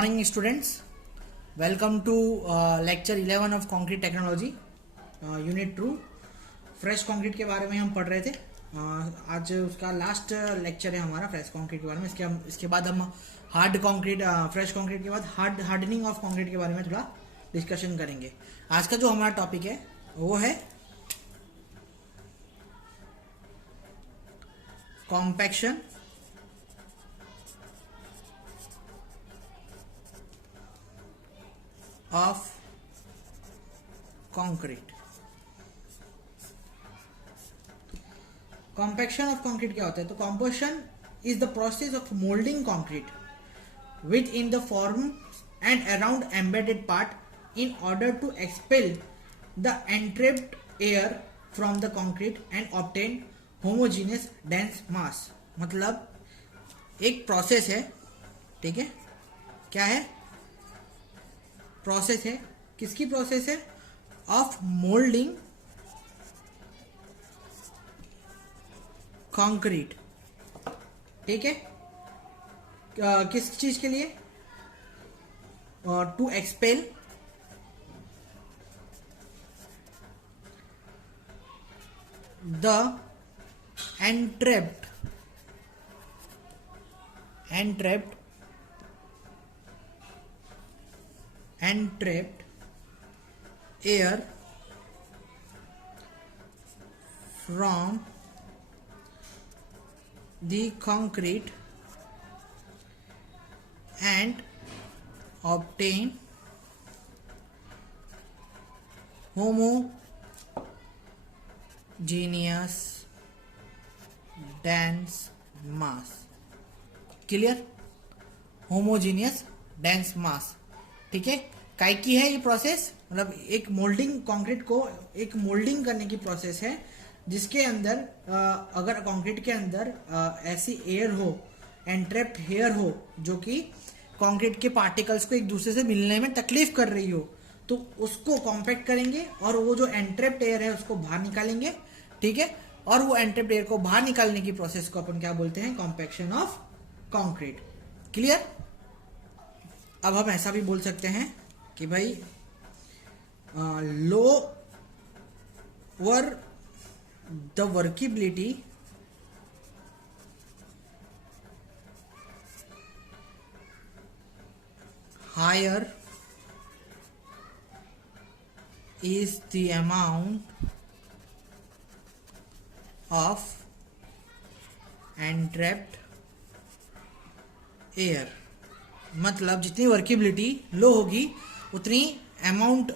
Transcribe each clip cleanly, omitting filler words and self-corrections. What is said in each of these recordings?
morning students, welcome to lecture 11 of concrete technology, unit 2 fresh concrete के बारे में हम पढ़ रहे थे। आज उसका लास्ट लेक्चर है हमारा फ्रेश कंक्रीट के बारे में। इसके बाद हम हार्ड कंक्रीट, फ्रेश कंक्रीट के बाद हार्डनिंग ऑफ कंक्रीट के बारे में थोड़ा डिस्कशन करेंगे। आज का जो हमारा टॉपिक है वो है compaction of concrete. Compaction of concrete क्या होता है? तो composition is the process of moulding concrete within the form and around embedded part in order to expel the entrapped air from the concrete and obtain homogeneous dense mass. मतलब एक process है, ठीक है? क्या है? Process है। किसकी process है? ऑफ मोल्डिंग कंक्रीट, ठीक है? किस चीज के लिए? To expel the entrapped air from the concrete and obtain homogeneous dense mass. Clear? Homogeneous dense mass, ठीक है? काय की है ये प्रोसेस? मतलब एक मोल्डिंग कंक्रीट को एक मोल्डिंग करने की प्रोसेस है जिसके अंदर अगर कंक्रीट के अंदर ऐसी एयर हो, एंट्रैप्ड एयर हो जो कि कंक्रीट के पार्टिकल्स को एक दूसरे से मिलने में तकलीफ कर रही हो, तो उसको कॉम्पैक्ट करेंगे और वो जो एंट्रैप्ड एयर है उसको बाहर निकालेंगे, ठीक है? और वो एंट्रैप्ड एयर को बाहर निकालने की प्रोसेस को अपन क्या बोलते हैं? Compaction of concrete. क्लियर? अब हम ऐसा भी बोल सकते हैं कि भाई lower the workability higher is the amount of entrapped air. मतलब जितनी वर्केबिलिटी लो होगी उतनी अमाउंट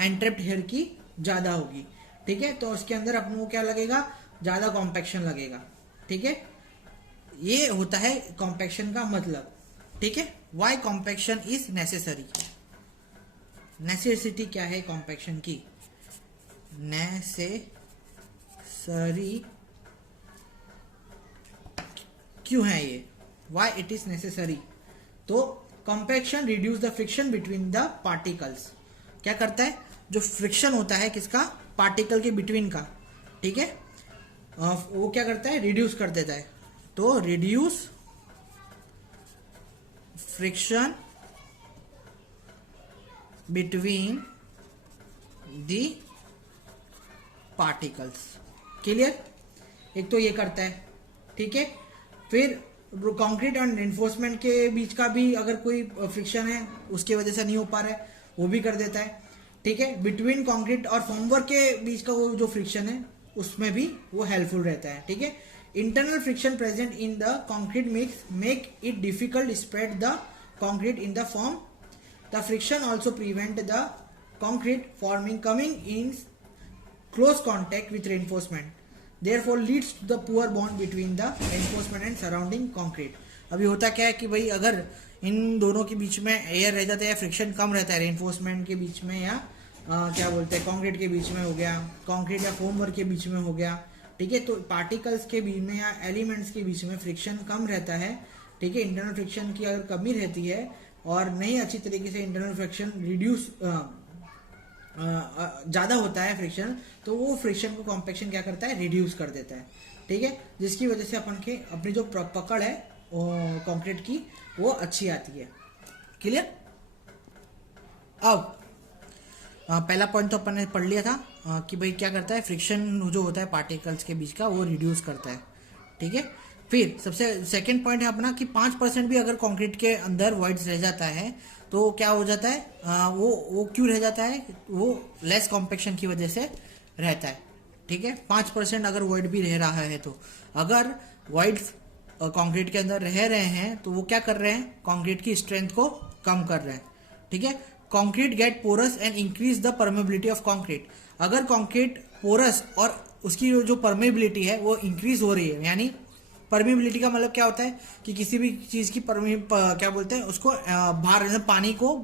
एंट्रैप्ड एयर की ज्यादा होगी, ठीक है? तो उसके अंदर अपने को क्या लगेगा? ज्यादा कॉम्पैक्शन लगेगा, ठीक है? ये होता है कॉम्पैक्शन का मतलब, ठीक है? Why compaction is necessary. Necessity क्या है कॉम्पैक्शन की? नेसेसरी क्यों है ये? Why it is necessary? तो compaction reduce the friction between the particles. क्या करता है? जो फ्रिक्शन होता है किसका? पार्टिकल के बिटवीन का, ठीक है? वो क्या करता है? रिड्यूस कर देता है। तो reduce friction between the particles. Clear? एक तो ये करता है, ठीक है? फिर कंक्रीट एंड रेनफोर्समेंट के बीच का भी अगर कोई फ्रिक्शन है उसके वजह से नहीं हो पा रहा है वो भी कर देता है, ठीक है? बिटवीन कंक्रीट और फॉर्मवर्क के बीच का वो जो फ्रिक्शन है उसमें भी वो हेल्पफुल रहता है, ठीक है? Internal friction present in the concrete mix make it difficult spread the concrete in the form. The friction also prevent the concrete forming coming in close contact with reinforcement, therefore leads to the poor bond between the reinforcement and surrounding concrete। अभी होता क्या है कि भाई अगर इन दोनों के बीच में एयर रह जाता है या फ्रिक्शन कम रहता है रेनफोर्समेंट के बीच में या क्या बोलते हैं कंक्रीट के बीच में हो गया, कंक्रीट या फोमवर्क के बीच में हो गया, ठीक है? तो पार्टिकल्स के बीच में या एलिमेंट्स के बीच में फ्रिक्शन कम रहता है, ठीक है? इंटरनल फ्रिक्शन की अगर कमी रहती है और नहीं अच्छी तरीके से इंटरनल फ्रिक्शन रिड्यूस ज्यादा होता है फ्रिक्शन, तो वो फ्रिक्शन को कॉम्पैक्शन क्या करता है? रिड्यूस कर देता है, ठीक है, जिसकी वजह से अपन के अपनी जो पकड़ है कंक्रीट की वो अच्छी आती है। क्लियर। अब पहला पॉइंट तो अपन ने पढ़ लिया था कि भाई क्या करता है, फ्रिक्शन जो होता है पार्टिकल्स के बीच का वो रिड्यूस करता है, ठीक है। फिर सबसे सेकंड पॉइंट है अपना कि 5% भी अगर कंक्रीट के अंदर वॉइड्स रह जाता है तो क्या हो जाता है, वो क्यों रह जाता है, वो लेस कॉम्पैक्शन की वजह से रहता है, ठीक है। 5% अगर वॉइड भी रह रहा है तो अगर वॉइड्स कंक्रीट के अंदर रह रहे हैं तो वो क्या कर रहे हैं, कंक्रीट की स्ट्रेंथ को कम कर रहे हैं, ठीक है। Concrete gets porous and increase the permeability of concrete. अगर कंक्रीट पोरस और उसकी जो परमेबिलिटी है वो इंक्रीज हो रही है, यानी परमेबिलिटी का मतलब क्या होता है कि किसी भी चीज की क्या बोलते हैं उसको, बाहर पानी को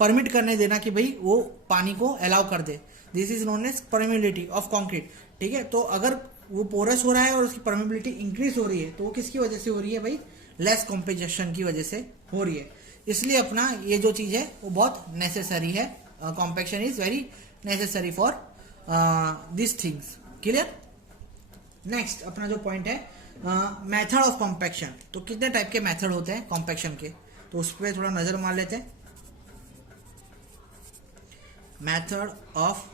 परमिट करने देना कि भाई वो पानी को अलाउ कर दे, this is known as permeability of concrete, ठीक है। तो अगर वो पोरस हो रहा है और उसकी परमेबिलिटी इंक्रीज हो रही है तो वो किसकी वजह से हो रही है भाई, लेस कॉम्पेक्शन की वजह से हो रही है। इसलिए अपना ये जो चीज है वो बहुत नेसेसरी है, compaction is very necessary for this things, clear. Next अपना जो पॉइंट है मेथड ऑफ कॉम्पैक्शन। तो कितने टाइप के मेथड होते हैं कॉम्पैक्शन के, तो उस पर थोड़ा नजर मार लेते हैं। मेथड ऑफ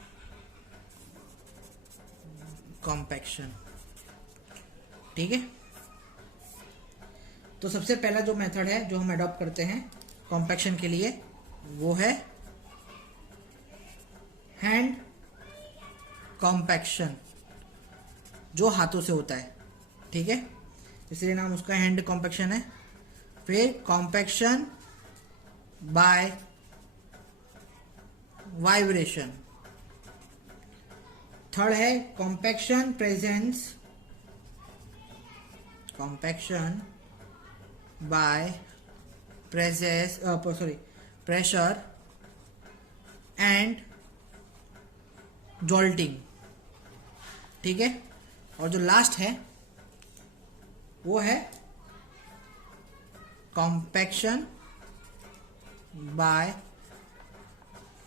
कॉम्पैक्शन, ठीक है। तो सबसे पहला जो मेथड है जो हम अडॉप्ट करते हैं कॉम्पैक्शन के लिए वो है हैंड कॉम्पैक्शन, जो हाथों से होता है, ठीक है, इसलिए नाम उसका हैंड कॉम्पैक्शन है। फिर कॉम्पैक्शन बाय वाइब्रेशन, थर्ड है compaction presence, compaction by pressure and jolting, ठीक है। और जो लास्ट है वो है कॉम्पैक्शन बाय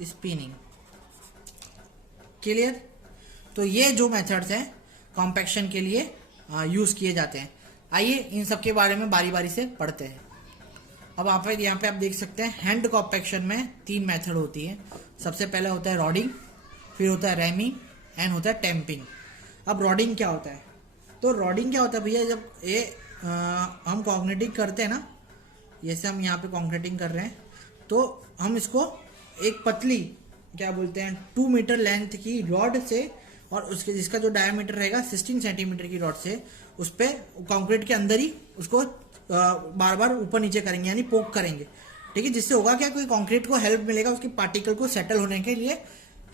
स्पिनिंग, क्लियर। तो ये जो मेथड्स हैं कॉम्पैक्शन के लिए यूज किए जाते हैं। आइए इन सब के बारे में बारी बारी से पढ़ते हैं। अब आप यहाँ पे आप देख सकते हैं हैंड कॉम्पैक्शन में 3 मेथड होती है। सबसे पहले होता है रॉडिंग, फिर होता है रैमिंग एंड होता है टेम्पिंग। अब रॉडिंग क्या होता है, तो रॉडिंग क्या होता है भैया, जब ये हम कॉन्क्रीटिंग करते हैं ना, जैसे हम यहाँ पे कॉन्क्रीटिंग कर रहे हैं तो हम इसको एक पतली क्या बोलते हैं 2 मीटर लेंथ की रॉड से और उसके जिसका जो डायमीटर रहेगा 16 सेंटीमीटर की रॉड से उस पर कॉन्क्रीट के अंदर ही उसको बार बार ऊपर नीचे करेंगे, यानी पोक करेंगे, ठीक है। जिससे होगा क्या, कोई कॉन्क्रीट को हेल्प मिलेगा, उसकी पार्टिकल को सेटल होने के लिए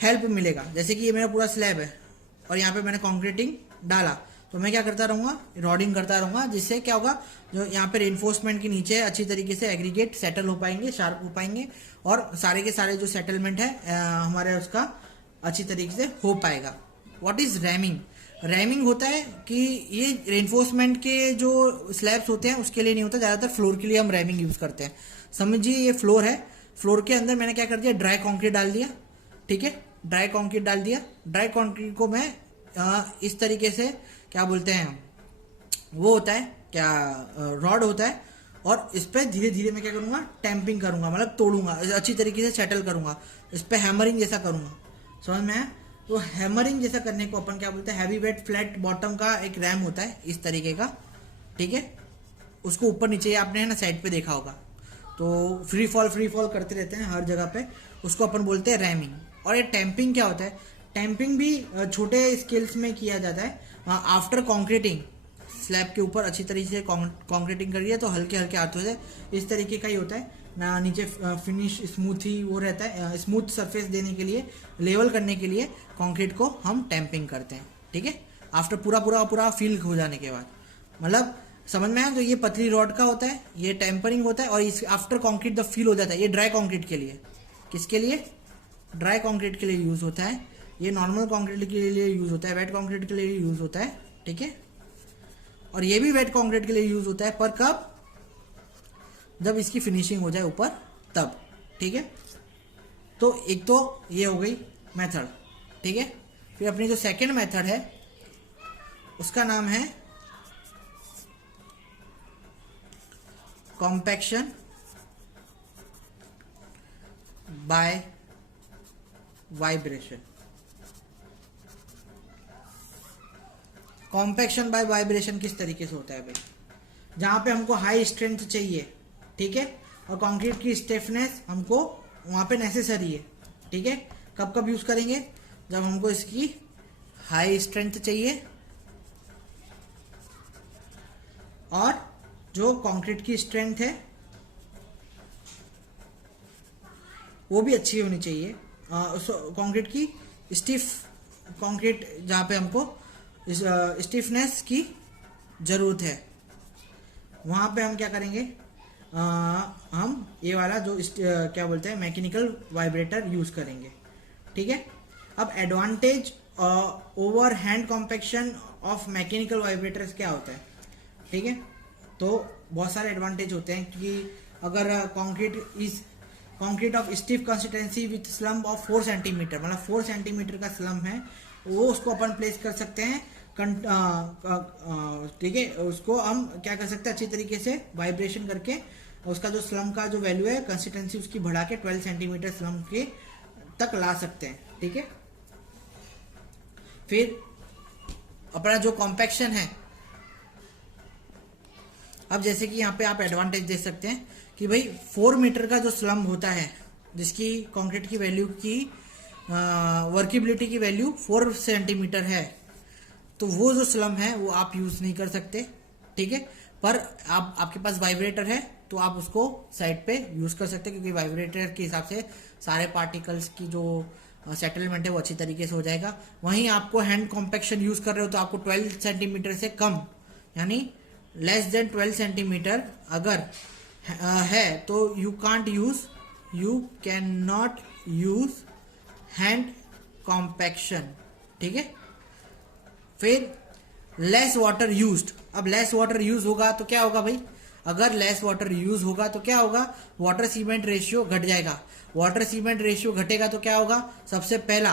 हेल्प मिलेगा। जैसे कि ये मेरा पूरा स्लैब है और यहाँ पे मैंने कॉन्क्रीटिंग डाला तो मैं क्या करता रहूंगा, रॉडिंग करता रहूंगा, जिससे क्या होगा जो यहाँ पे रेनफोर्समेंट के नीचे अच्छी तरीके से एग्रीगेट सेटल हो पाएंगे, शार्प हो पाएंगे और सारे के सारे जो सेटलमेंट है हमारे उसका अच्छी तरीके से हो पाएगा। व्हाट इज रैमिंग, रैमिंग होता है कि ये रेनफोर्समेंट के जो स्लैब्स होते हैं उसके लिए नहीं होता, ज़्यादातर फ्लोर के लिए हम रैमिंग यूज़ करते हैं। समझिए ये फ्लोर है, फ्लोर के अंदर मैंने क्या कर दिया, ड्राई कंक्रीट डाल दिया, ठीक है, ड्राई कंक्रीट डाल दिया। ड्राई कंक्रीट को मैं इस तरीके से क्या बोलते हैं, वो होता है क्या रॉड होता है, और इस पर धीरे धीरे मैं क्या करूँगा, टैंपिंग करूँगा, मतलब तोड़ूंगा, अच्छी तरीके से सेटल करूँगा, इस पर हैमरिंग जैसा करूँगा, समझ में आया। तो हैमरिंग जैसा करने को अपन क्या बोलते हैं, हैवी वेट फ्लैट बॉटम का एक रैम होता है इस तरीके का, ठीक है, उसको ऊपर नीचे आपने है ना साइड पे देखा होगा, तो फ्री फॉल करते रहते हैं हर जगह पे, उसको अपन बोलते हैं रैमिंग। और ये टैंपिंग क्या होता है, टैंपिंग भी छोटे स्केल्स में किया जाता है। आफ्टर कॉन्क्रीटिंग स्लैब के ऊपर अच्छी तरीके से कॉन्क्रीटिंग करिए तो हल्के हल्के हाथों से इस तरीके का ही होता है ना, नीचे फिनिश स्मूथ ही वो रहता है, स्मूथ सरफेस देने के लिए, लेवल करने के लिए कंक्रीट को हम टैंपिंग करते हैं, ठीक है। आफ्टर पूरा फील हो जाने के बाद, मतलब समझ में आया। तो ये पतली रॉड का होता है, ये टेम्परिंग होता है, और इस आफ्टर कंक्रीट द फील हो जाता है। ये ड्राई कंक्रीट के लिए, किसके लिए, ड्राई कंक्रीट के लिए यूज होता है। ये नॉर्मल कंक्रीट के लिए यूज होता है, वेट कंक्रीट के लिए यूज होता है, ठीक है। और ये भी वेट कंक्रीट के लिए यूज होता है, पर कब, जब इसकी फिनिशिंग हो जाए ऊपर तब, ठीक है। तो एक तो ये हो गई मेथड, ठीक है। फिर अपनी जो सेकंड मेथड है उसका नाम है compaction by vibration. Compaction by vibration किस तरीके से होता है भाई, जहां पे हमको हाई स्ट्रेंथ चाहिए, ठीक है, और कंक्रीट की स्टिफनेस हमको वहां पे नेसेसरी है, ठीक है। कब कब यूज करेंगे, जब हमको इसकी हाई स्ट्रेंथ चाहिए और जो कंक्रीट की स्ट्रेंथ है वो भी अच्छी होनी चाहिए। कंक्रीट की स्टिफ, कंक्रीट जहां पे हमको स्टिफनेस की जरूरत है, वहां पे हम क्या करेंगे, हम ये वाला जो क्या बोलते हैं मैकेनिकल वाइब्रेटर यूज करेंगे, ठीक है। अब advantage over hand compaction of mechanical vibrators क्या होता है, ठीक है। तो बहुत सारे एडवांटेज होते हैं, क्योंकि अगर concrete of stiff consistency with slump of 4 centimetre, मतलब 4 सेंटीमीटर का स्लम्प है, वो उसको अपन प्लेस कर सकते हैं, ठीक है। उसको हम क्या कर सकते हैं, अच्छी तरीके से वाइब्रेशन करके उसका जो स्लम्प का जो वैल्यू है, कंसिस्टेंसी उसकी बढ़ा के 12 सेंटीमीटर स्लम्प के तक ला सकते हैं, ठीक है। फिर अपना जो कॉम्पैक्शन है, अब जैसे कि यहाँ पे आप एडवांटेज दे सकते हैं कि भाई 4 मीटर का जो स्लम्प होता है, जिसकी कंक्रीट की वैल्यू की वर्केबिलिटी की वैल्यू 4 सेंटीमीटर है, तो वो जो स्लम्प है वो आप यूज नहीं कर सकते, ठीक है। पर आपके पास वाइब्रेटर है तो आप उसको साइड पे यूज कर सकते हैं, क्योंकि वाइब्रेटर के हिसाब से सारे पार्टिकल्स की जो सेटलमेंट है वो अच्छी तरीके से हो जाएगा। वहीं आपको हैंड कॉम्पैक्शन यूज कर रहे हो तो आपको 12 सेंटीमीटर से कम, यानी लेस देन 12 सेंटीमीटर अगर है तो you can not use hand compaction, ठीक है। फिर लेस वाटर यूज्ड, अब लेस वाटर यूज होगा तो क्या होगा भाई, अगर लेस वाटर यूज होगा तो क्या होगा, वाटर सीमेंट रेशियो घट जाएगा। वाटर सीमेंट रेशियो घटेगा तो क्या होगा, सबसे पहला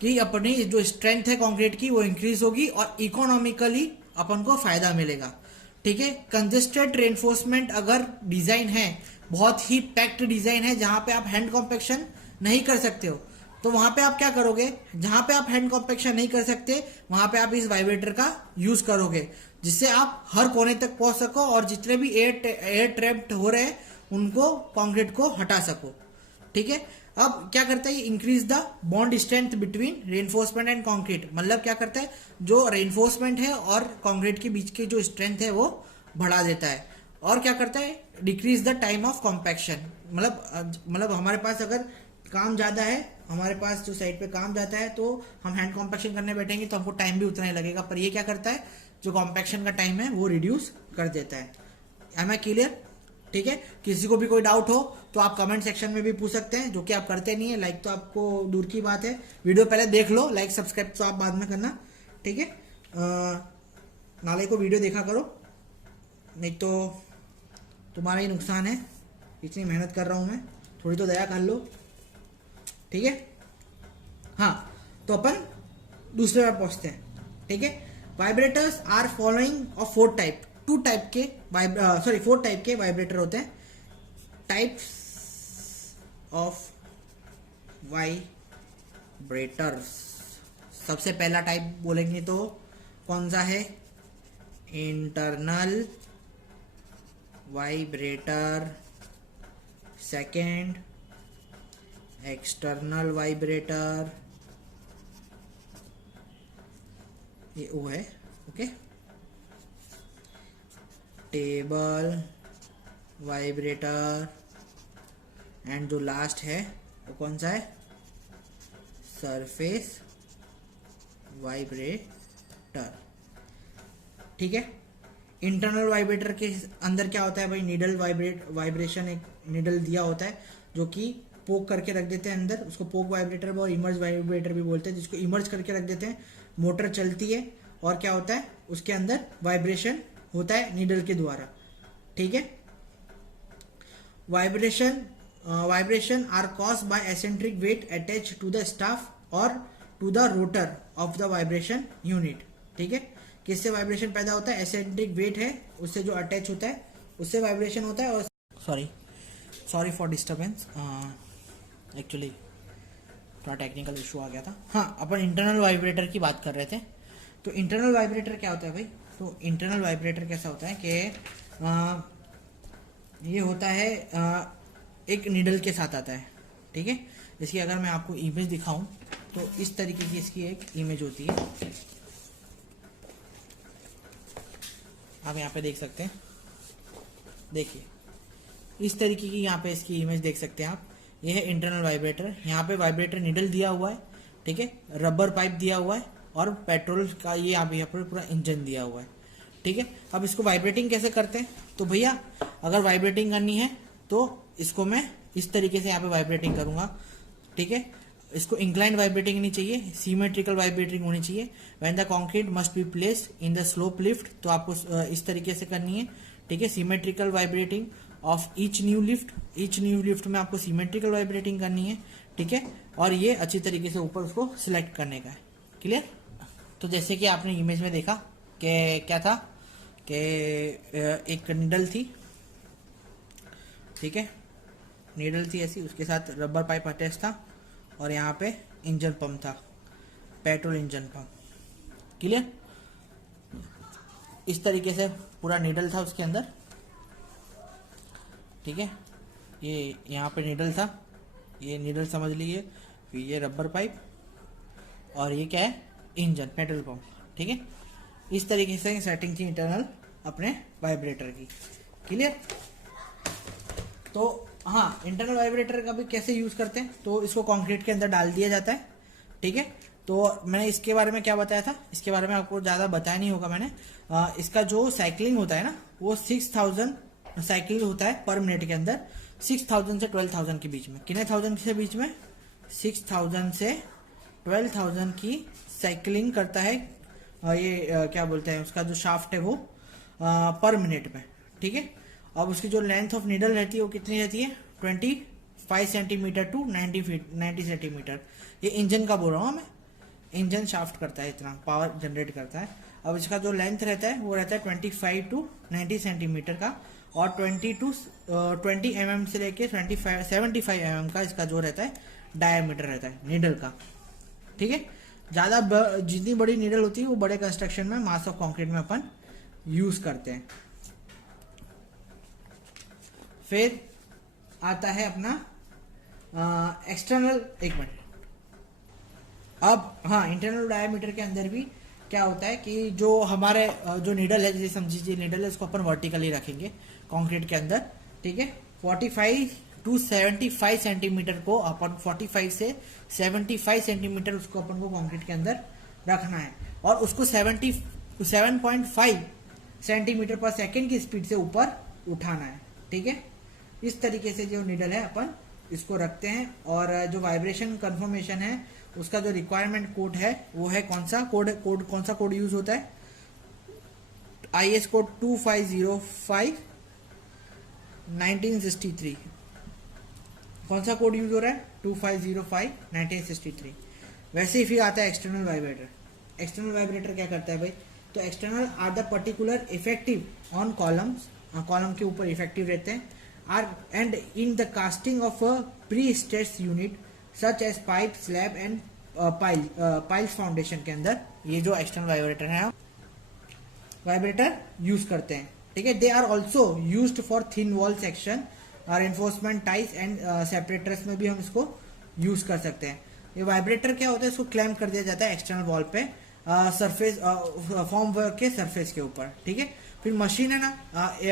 कि अपनी जो स्ट्रेंथ है कंक्रीट की वो इंक्रीज होगी और इकोनॉमिकली अपन को फायदा मिलेगा, ठीक है। कंजेस्टेड रेनफोर्समेंट अगर डिजाइन है, बहुत ही पैक्ड डिजाइन है, जहां पे आप हैंड कॉम्पैक्शन नहीं कर सकते हो, तो वहां पे आप क्या करोगे, जहां पे आप हैंड कॉम्पैक्शन नहीं कर सकते वहां पे आप इस वाइब्रेटर का यूज करोगे, जिससे आप हर कोने तक पहुंच सको और जितने भी एयर ट्रैप्ड हो रहे हैं उनको कंक्रीट को हटा सको, ठीक है। अब क्या करता है, increase the bond strength between reinforcement and concrete, मतलब क्या करता है, जो रेनफोर्समेंट है और कंक्रीट के बीच की जो स्ट्रेंथ है वो बढ़ा देता है। और क्या करता है, decrease the time of compaction, मतलब हमारे पास अगर काम ज्यादा है, हमारे पास जो साइड पे काम जाता है, तो हम हैंड कॉम्पैक्शन करने बैठेंगे तो हमको टाइम भी उतना ही लगेगा, पर ये क्या करता है, जो कॉम्पैक्शन का टाइम है वो रिड्यूस कर देता है। एम आई क्लियर, ठीक है। किसी को भी कोई डाउट हो तो आप कमेंट सेक्शन में भी पूछ सकते हैं, जो कि आप करते नहीं है। लाइक तो आपको दूर की बात है, वीडियो पहले देख लो, लाइक सब्सक्राइब तो आप बाद में करना, ठीक है। नाले को वीडियो देखा करो, नहीं तो तुम्हारा ही नुकसान है, इतनी मेहनत कर रहा हूं मैं, थोड़ी तो दया कर लो, ठीक है। हाँ, तो अपन दूसरे बार पहुंचते हैं, ठीक है। Vibrators are following of 4 type, 4 type के वाइब्रेटर होते हैं। टाइप्स ऑफ वाइब्रेटर्स, सबसे पहला टाइप बोलेंगे तो कौन सा है, internal vibrator. Second external vibrator, ये वो है, ओके। टेबल वाइब्रेटर एंड जो लास्ट है वो कौन सा है, सरफेस वाइब्रेटर, ठीक है। इंटरनल वाइब्रेटर के अंदर क्या होता है भाई, नीडल वाइब्रेशन, एक नीडल दिया होता है जो कि पोक करके रख देते हैं अंदर, उसको पोक वाइब्रेटर और इमर्ज वाइब्रेटर भी बोलते हैं, जिसको इमर्ज करके रख देते हैं। मोटर चलती है और क्या होता है, उसके अंदर वाइब्रेशन होता है नीडल के द्वारा, ठीक है। Vibration are caused by eccentric weight attach to the staff और to the rotor of the vibration unit, ठीक है। किससे वाइब्रेशन पैदा होता है, एसेंट्रिक वेट है उससे जो अटैच होता है उससे वाइब्रेशन होता है। और सॉरी फॉर डिस्टर्बेंस, एक्चुअली थोड़ा टेक्निकल इशू आ गया था। हाँ, अपन इंटरनल वाइब्रेटर की बात कर रहे थे। तो इंटरनल वाइब्रेटर क्या होता है भाई? तो इंटरनल वाइब्रेटर कैसा होता है कि ये होता है एक नीडल के साथ आता है, ठीक है। इसकी अगर मैं आपको इमेज दिखाऊं तो इस तरीके की इसकी एक इमेज होती है, आप यहाँ पे देख सकते हैं। देखिए इस तरीके की यहाँ पे इसकी इमेज देख सकते हैं आप। ये है इंटरनल वाइब्रेटर। यहाँ पे वाइब्रेटर नीडल दिया हुआ है, ठीक है, रबर पाइप दिया हुआ है और पेट्रोल का ये यहाँ पर पूरा इंजन दिया हुआ है, ठीक है। अब इसको वाइब्रेटिंग कैसे करते हैं? तो भैया अगर वाइब्रेटिंग करनी है तो इसको मैं इस तरीके से यहाँ पे वाइब्रेटिंग करूंगा, ठीक है। इसको इंक्लाइंड वाइब्रेटिंग नहीं चाहिए, सिमेट्रिकल वाइब्रेटिंग होनी चाहिए। When the concrete must be placed in the slope lift, तो आपको इस तरीके से करनी है, ठीक है। Symmetrical vibrating of each new lift, each new lift में आपको सिमेट्रिकल वाइब्रेटिंग करनी है, ठीक है। और ये अच्छी तरीके से ऊपर उसको सिलेक्ट करने का है। क्लियर? तो जैसे कि आपने इमेज में देखा कि क्या था कि एक नीडल थी, ठीक है, नीडल थी ऐसी, उसके साथ रबर पाइप अटैच था और यहाँ पे इंजन पंप था, पेट्रोल इंजन पंप। क्लियर? इस तरीके से पूरा नीडल था उसके अंदर, ठीक है। ये यहाँ पे नीडल था, ये नीडल समझ लीजिए, फिर ये रबर पाइप और ये क्या है? इंजन, पेट्रोल पंप, ठीक है। इस तरीके से सेटिंग थी इंटरनल अपने वाइब्रेटर की। क्लियर? तो हाँ, इंटरनल वाइब्रेटर का भी कैसे यूज करते हैं? तो इसको कंक्रीट के अंदर डाल दिया जाता है, ठीक है। तो मैंने इसके बारे में क्या बताया था, इसके बारे में आपको ज्यादा बताया नहीं होगा मैंने। इसका जो साइकिलिंग होता है ना, वो 6000 साइकिल होता है पर मिनट के अंदर, 6000 से 12000 के बीच में। कितने थाउजेंड के बीच में? 6000 से 12000 की साइकिलिंग करता है ये क्या बोलते हैं, उसका जो शाफ्ट है वो पर मिनट में, ठीक है। अब उसकी जो लेंथ ऑफ नीडल रहती है वो कितनी रहती है? 25 सेंटीमीटर टू 90 सेंटीमीटर। ये इंजन का बोल रहा हूँ मैं, इंजन शाफ्ट करता है, इतना पावर जनरेट करता है। अब इसका जो लेंथ रहता है वो रहता है 25 टू 90 सेंटीमीटर का, और 20 mm से लेके 75 mm का इसका जो रहता है डायमीटर रहता है नीडल का, ठीक है। ज्यादा जितनी बड़ी नीडल होती है वो बड़े कंस्ट्रक्शन में, मास ऑफ कंक्रीट में अपन यूज करते हैं। फिर आता है अपना एक्सटर्नल, एक मिनट। अब हाँ, इंटरनल डायमीटर के अंदर भी क्या होता है कि जो हमारे जो नीडल है, जैसे समझिए नीडल है, उसको अपन वर्टिकली रखेंगे कंक्रीट के अंदर, ठीक है। 45 टू 75 सेंटीमीटर को अपन 45 से 75 सेंटीमीटर उसको अपन को कंक्रीट के अंदर रखना है, और उसको 7.5 सेंटीमीटर पर सेकेंड की स्पीड से ऊपर उठाना है, ठीक है। इस तरीके से जो नीडल है अपन इसको रखते हैं। और जो वाइब्रेशन कंफर्मेशन है उसका जो रिक्वायरमेंट कोड है वो है कौन सा कोड कौन सा कोड यूज होता है? IS code 2505 1963। कौन सा कोड यूज हो रहा है? 2505 1963। वैसे ही फिर आता है एक्सटर्नल वाइब्रेटर। एक्सटर्नल वाइब्रेटर क्या करता है भाई? तो external are the particular effective on columns, column के ऊपर इफेक्टिव रहते हैं, are and in the casting of a pre stressed unit such as pipe, slab and piles foundation के अंदर ये जो एक्सटर्नल वाइब्रेटर है वाइब्रेटर यूज करते हैं, ठीक है। They are also used for thin wall section और एनफोर्समेंट टाइज एंड सेपरेटर्स में भी हम इसको यूज कर सकते हैं। ये वाइब्रेटर क्या होता है? इसको क्लैम्प कर दिया जाता है एक्सटर्नल वॉल पे, सरफेस फॉर्म वर्क के सरफेस के ऊपर, ठीक है। फिर मशीन है ना,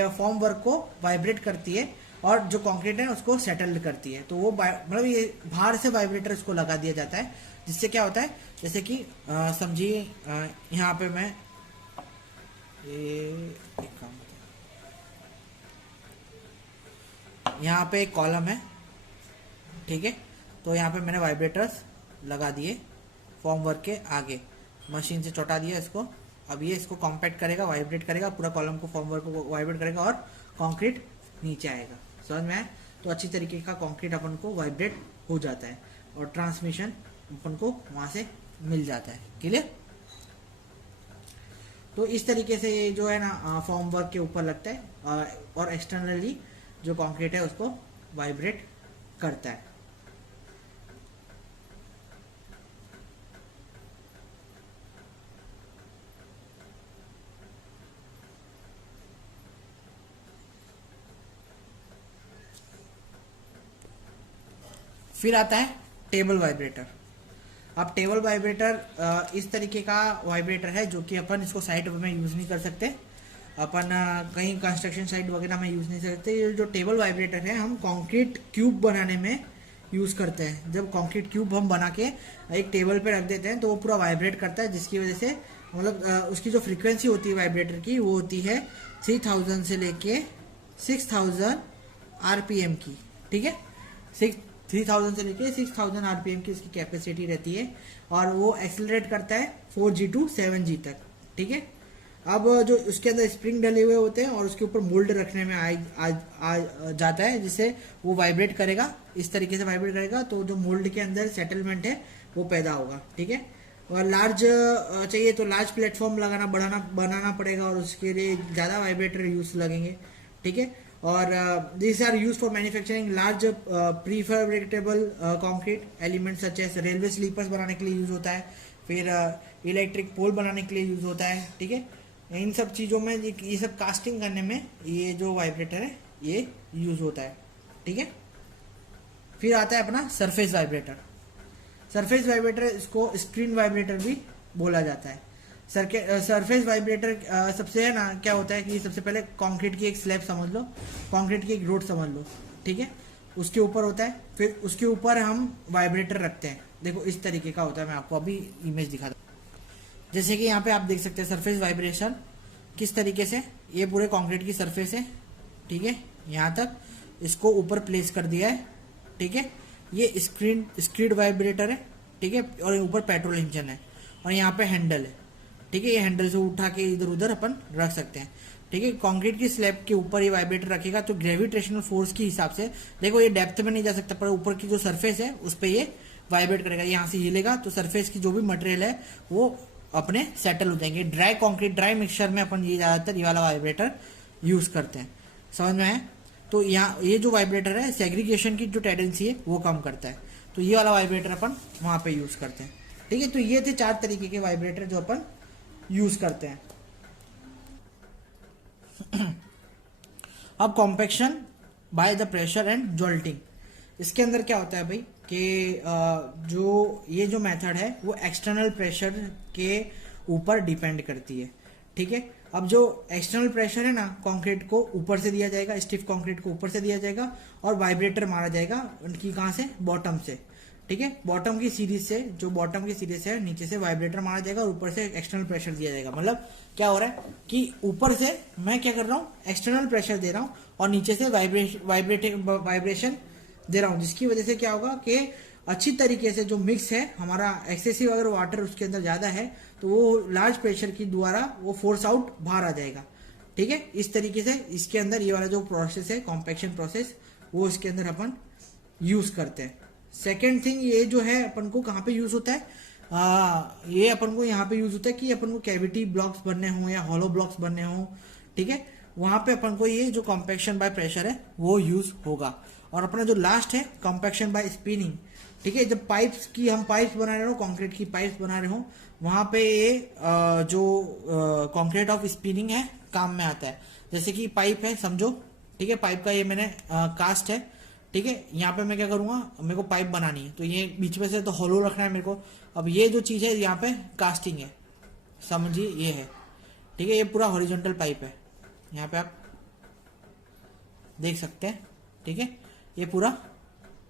फॉर्म वर्क को वाइब्रेट करती है और जो कंक्रीट है उसको सेटल करती है। तो वो मतलब ये बाहर से वाइब्रेटर इसको लगा दिया जाता है, जिससे क्या होता है, जैसे कि समझिए यहाँ पे मैं एक काम, यहाँ पे एक कॉलम है, ठीक है। तो यहाँ पे मैंने वाइब्रेटर्स लगा दिए फॉर्म वर्क के आगे, मशीन से चौटा दिया इसको। अब ये इसको कॉम्पैक्ट करेगा, वाइब्रेट करेगा, पूरा कॉलम को फॉर्म वर्क को वाइब्रेट करेगा और कंक्रीट नीचे आएगा। समझ में आया? तो अच्छी तरीके का कंक्रीट अपन को वाइब्रेट हो जाता है और ट्रांसमिशन अपन को वहां से मिल जाता है। क्लियर? तो इस तरीके से ये जो है ना फॉर्म वर्क के ऊपर लगता है और एक्सटर्नली जो कंक्रीट है उसको वाइब्रेट करता है। फिर आता है टेबल वाइब्रेटर। अब टेबल वाइब्रेटर इस तरीके का वाइब्रेटर है जो कि अपन इसको साइट में यूज़ नहीं कर सकते, अपन कहीं कंस्ट्रक्शन साइट वगैरह में यूज़ नहीं कर सकते। ये जो टेबल वाइब्रेटर है हम कंक्रीट क्यूब बनाने में यूज़ करते हैं। जब कंक्रीट क्यूब हम बना के एक टेबल पे रख देते हैं तो वो पूरा वाइब्रेट करता है, जिसकी वजह से मतलब उसकी जो फ्रीक्वेंसी होती है वाइब्रेटर की वो होती है 3000 से लेके 6000 आरपीएम की। ठीक है, 3000 से लेके 6000 आरपीएम की उसकी कैपेसिटी रहती है और वो एक्सेलरेट करता है 4G to 7G तक। ठीक है, अब जो उसके अंदर स्प्रिंग डले हुए होते हैं और उसके ऊपर मोल्ड रखने में आ जाता है, जिससे वो वाइब्रेट करेगा, इस तरीके से वाइब्रेट करेगा तो जो मोल्ड के अंदर सेटलमेंट है वो पैदा होगा। ठीक है, और लार्ज चाहिए तो लार्ज प्लेटफॉर्म बनाना पड़ेगा और उसके लिए ज़्यादा वाइब्रेटर यूज लगेंगे। ठीक है, और this are use for manufacturing large prefabricatable concrete element such as railway sleepers बनाने के लिए यूज होता है, फिर इलेक्ट्रिक पोल बनाने के लिए यूज होता है। ठीक है, इन सब चीज़ों में ये सब कास्टिंग करने में ये जो वाइब्रेटर है ये यूज होता है। ठीक है, फिर आता है अपना सरफेस वाइब्रेटर। सरफेस वाइब्रेटर इसको स्क्रीन वाइब्रेटर भी बोला जाता है। सरफेस वाइब्रेटर सबसे है ना क्या होता है कि सबसे पहले कंक्रीट की एक स्लैब समझ लो, कंक्रीट की एक रोड समझ लो। ठीक है, उसके ऊपर होता है, फिर उसके ऊपर हम वाइब्रेटर रखते हैं। देखो इस तरीके का होता है, मैं आपको अभी इमेज दिखा दूँ। जैसे कि यहाँ पे आप देख सकते हैं सरफेस वाइब्रेशन किस तरीके से, ये पूरे कंक्रीट की सरफेस है। ठीक है, यहाँ तक इसको ऊपर प्लेस कर दिया है। ठीक है, ये स्क्रीड वाइब्रेटर है। ठीक है, और ऊपर पेट्रोल इंजन है और यहाँ पे हैंडल है। ठीक है, ये हैंडल से उठा के इधर उधर अपन रख सकते हैं। ठीक है, कंक्रीट की स्लैब के ऊपर ये वाइब्रेटर रखेगा तो ग्रेविटेशनल फोर्स के हिसाब से देखो ये डेप्थ में नहीं जा सकता, पर ऊपर की जो सरफेस है उस पर ये वाइब्रेट करेगा। यहाँ से हिलेगा तो सरफेस की जो भी मटेरियल है वो अपने सेटल हो जाएंगे। ड्राई कंक्रीट ड्राई मिक्सचर में अपन ये ज्यादातर ये वाला वाइब्रेटर यूज करते हैं। समझ में आया? तो यहाँ ये जो वाइब्रेटर है सेग्रीगेशन की जो टेंडेंसी है वो कम करता है, तो ये वाला वाइब्रेटर अपन वहां पे यूज करते हैं। ठीक है, तो ये थे 4 तरीके के वाइब्रेटर जो अपन यूज करते हैं। अब compaction by the pressure and jolting, इसके अंदर क्या होता है भाई कि जो ये जो मेथड है वो एक्सटर्नल प्रेशर के ऊपर डिपेंड करती है। ठीक है, अब जो एक्सटर्नल प्रेशर है ना कंक्रीट को ऊपर से दिया जाएगा, स्टिफ कंक्रीट को ऊपर से दिया जाएगा और वाइब्रेटर मारा जाएगा उनकी कहां से, बॉटम से। ठीक है, बॉटम की सीरीज से, जो बॉटम की सीरीज है नीचे से वाइब्रेटर मारा जाएगा और ऊपर से एक्सटर्नल प्रेशर दिया जाएगा। मतलब क्या हो रहा है कि ऊपर से मैं क्या कर रहा हूँ, एक्सटर्नल प्रेशर दे रहा हूँ और नीचे से वाइब्रेशन दे रहा हूँ, जिसकी वजह से क्या होगा कि अच्छी तरीके से जो मिक्स है हमारा एक्सेसिव अगर वाटर उसके अंदर ज्यादा है तो वो लार्ज प्रेशर की द्वारा वो फोर्स आउट बाहर आ जाएगा। ठीक है, इस तरीके से इसके अंदर ये वाला जो प्रोसेस है कॉम्पैक्शन प्रोसेस वो इसके अंदर अपन यूज करते हैं। सेकेंड थिंग ये जो है अपन को कहाँ पे यूज होता है, ये अपन को यहाँ पे यूज होता है कि अपन को कैविटी ब्लॉक्स बनने हो या हॉलो ब्लॉक्स बनने हो। ठीक है, वहां पे अपन को ये जो कॉम्पैक्शन बाय प्रेशर है वो यूज होगा। और अपना जो लास्ट है कॉम्पैक्शन बाय स्पिनिंग। ठीक है, जब पाइप्स की हम पाइप्स बना रहे हो, कंक्रीट की पाइप्स बना रहे हो, वहां पे ये जो कंक्रीट ऑफ स्पिनिंग है काम में आता है। जैसे कि पाइप है समझो, ठीक है, पाइप का ये मैंने कास्ट है। ठीक है, यहाँ पे मैं क्या करूंगा, मेरे को पाइप बनानी है तो ये बीच में से तो होलो रखना है मेरे को। अब ये जो चीज है यहाँ पे कास्टिंग है, समझिए ये है। ठीक है, ये पूरा हॉरिजॉन्टल पाइप है, यहाँ पे आप देख सकते हैं। ठीक है, ये पूरा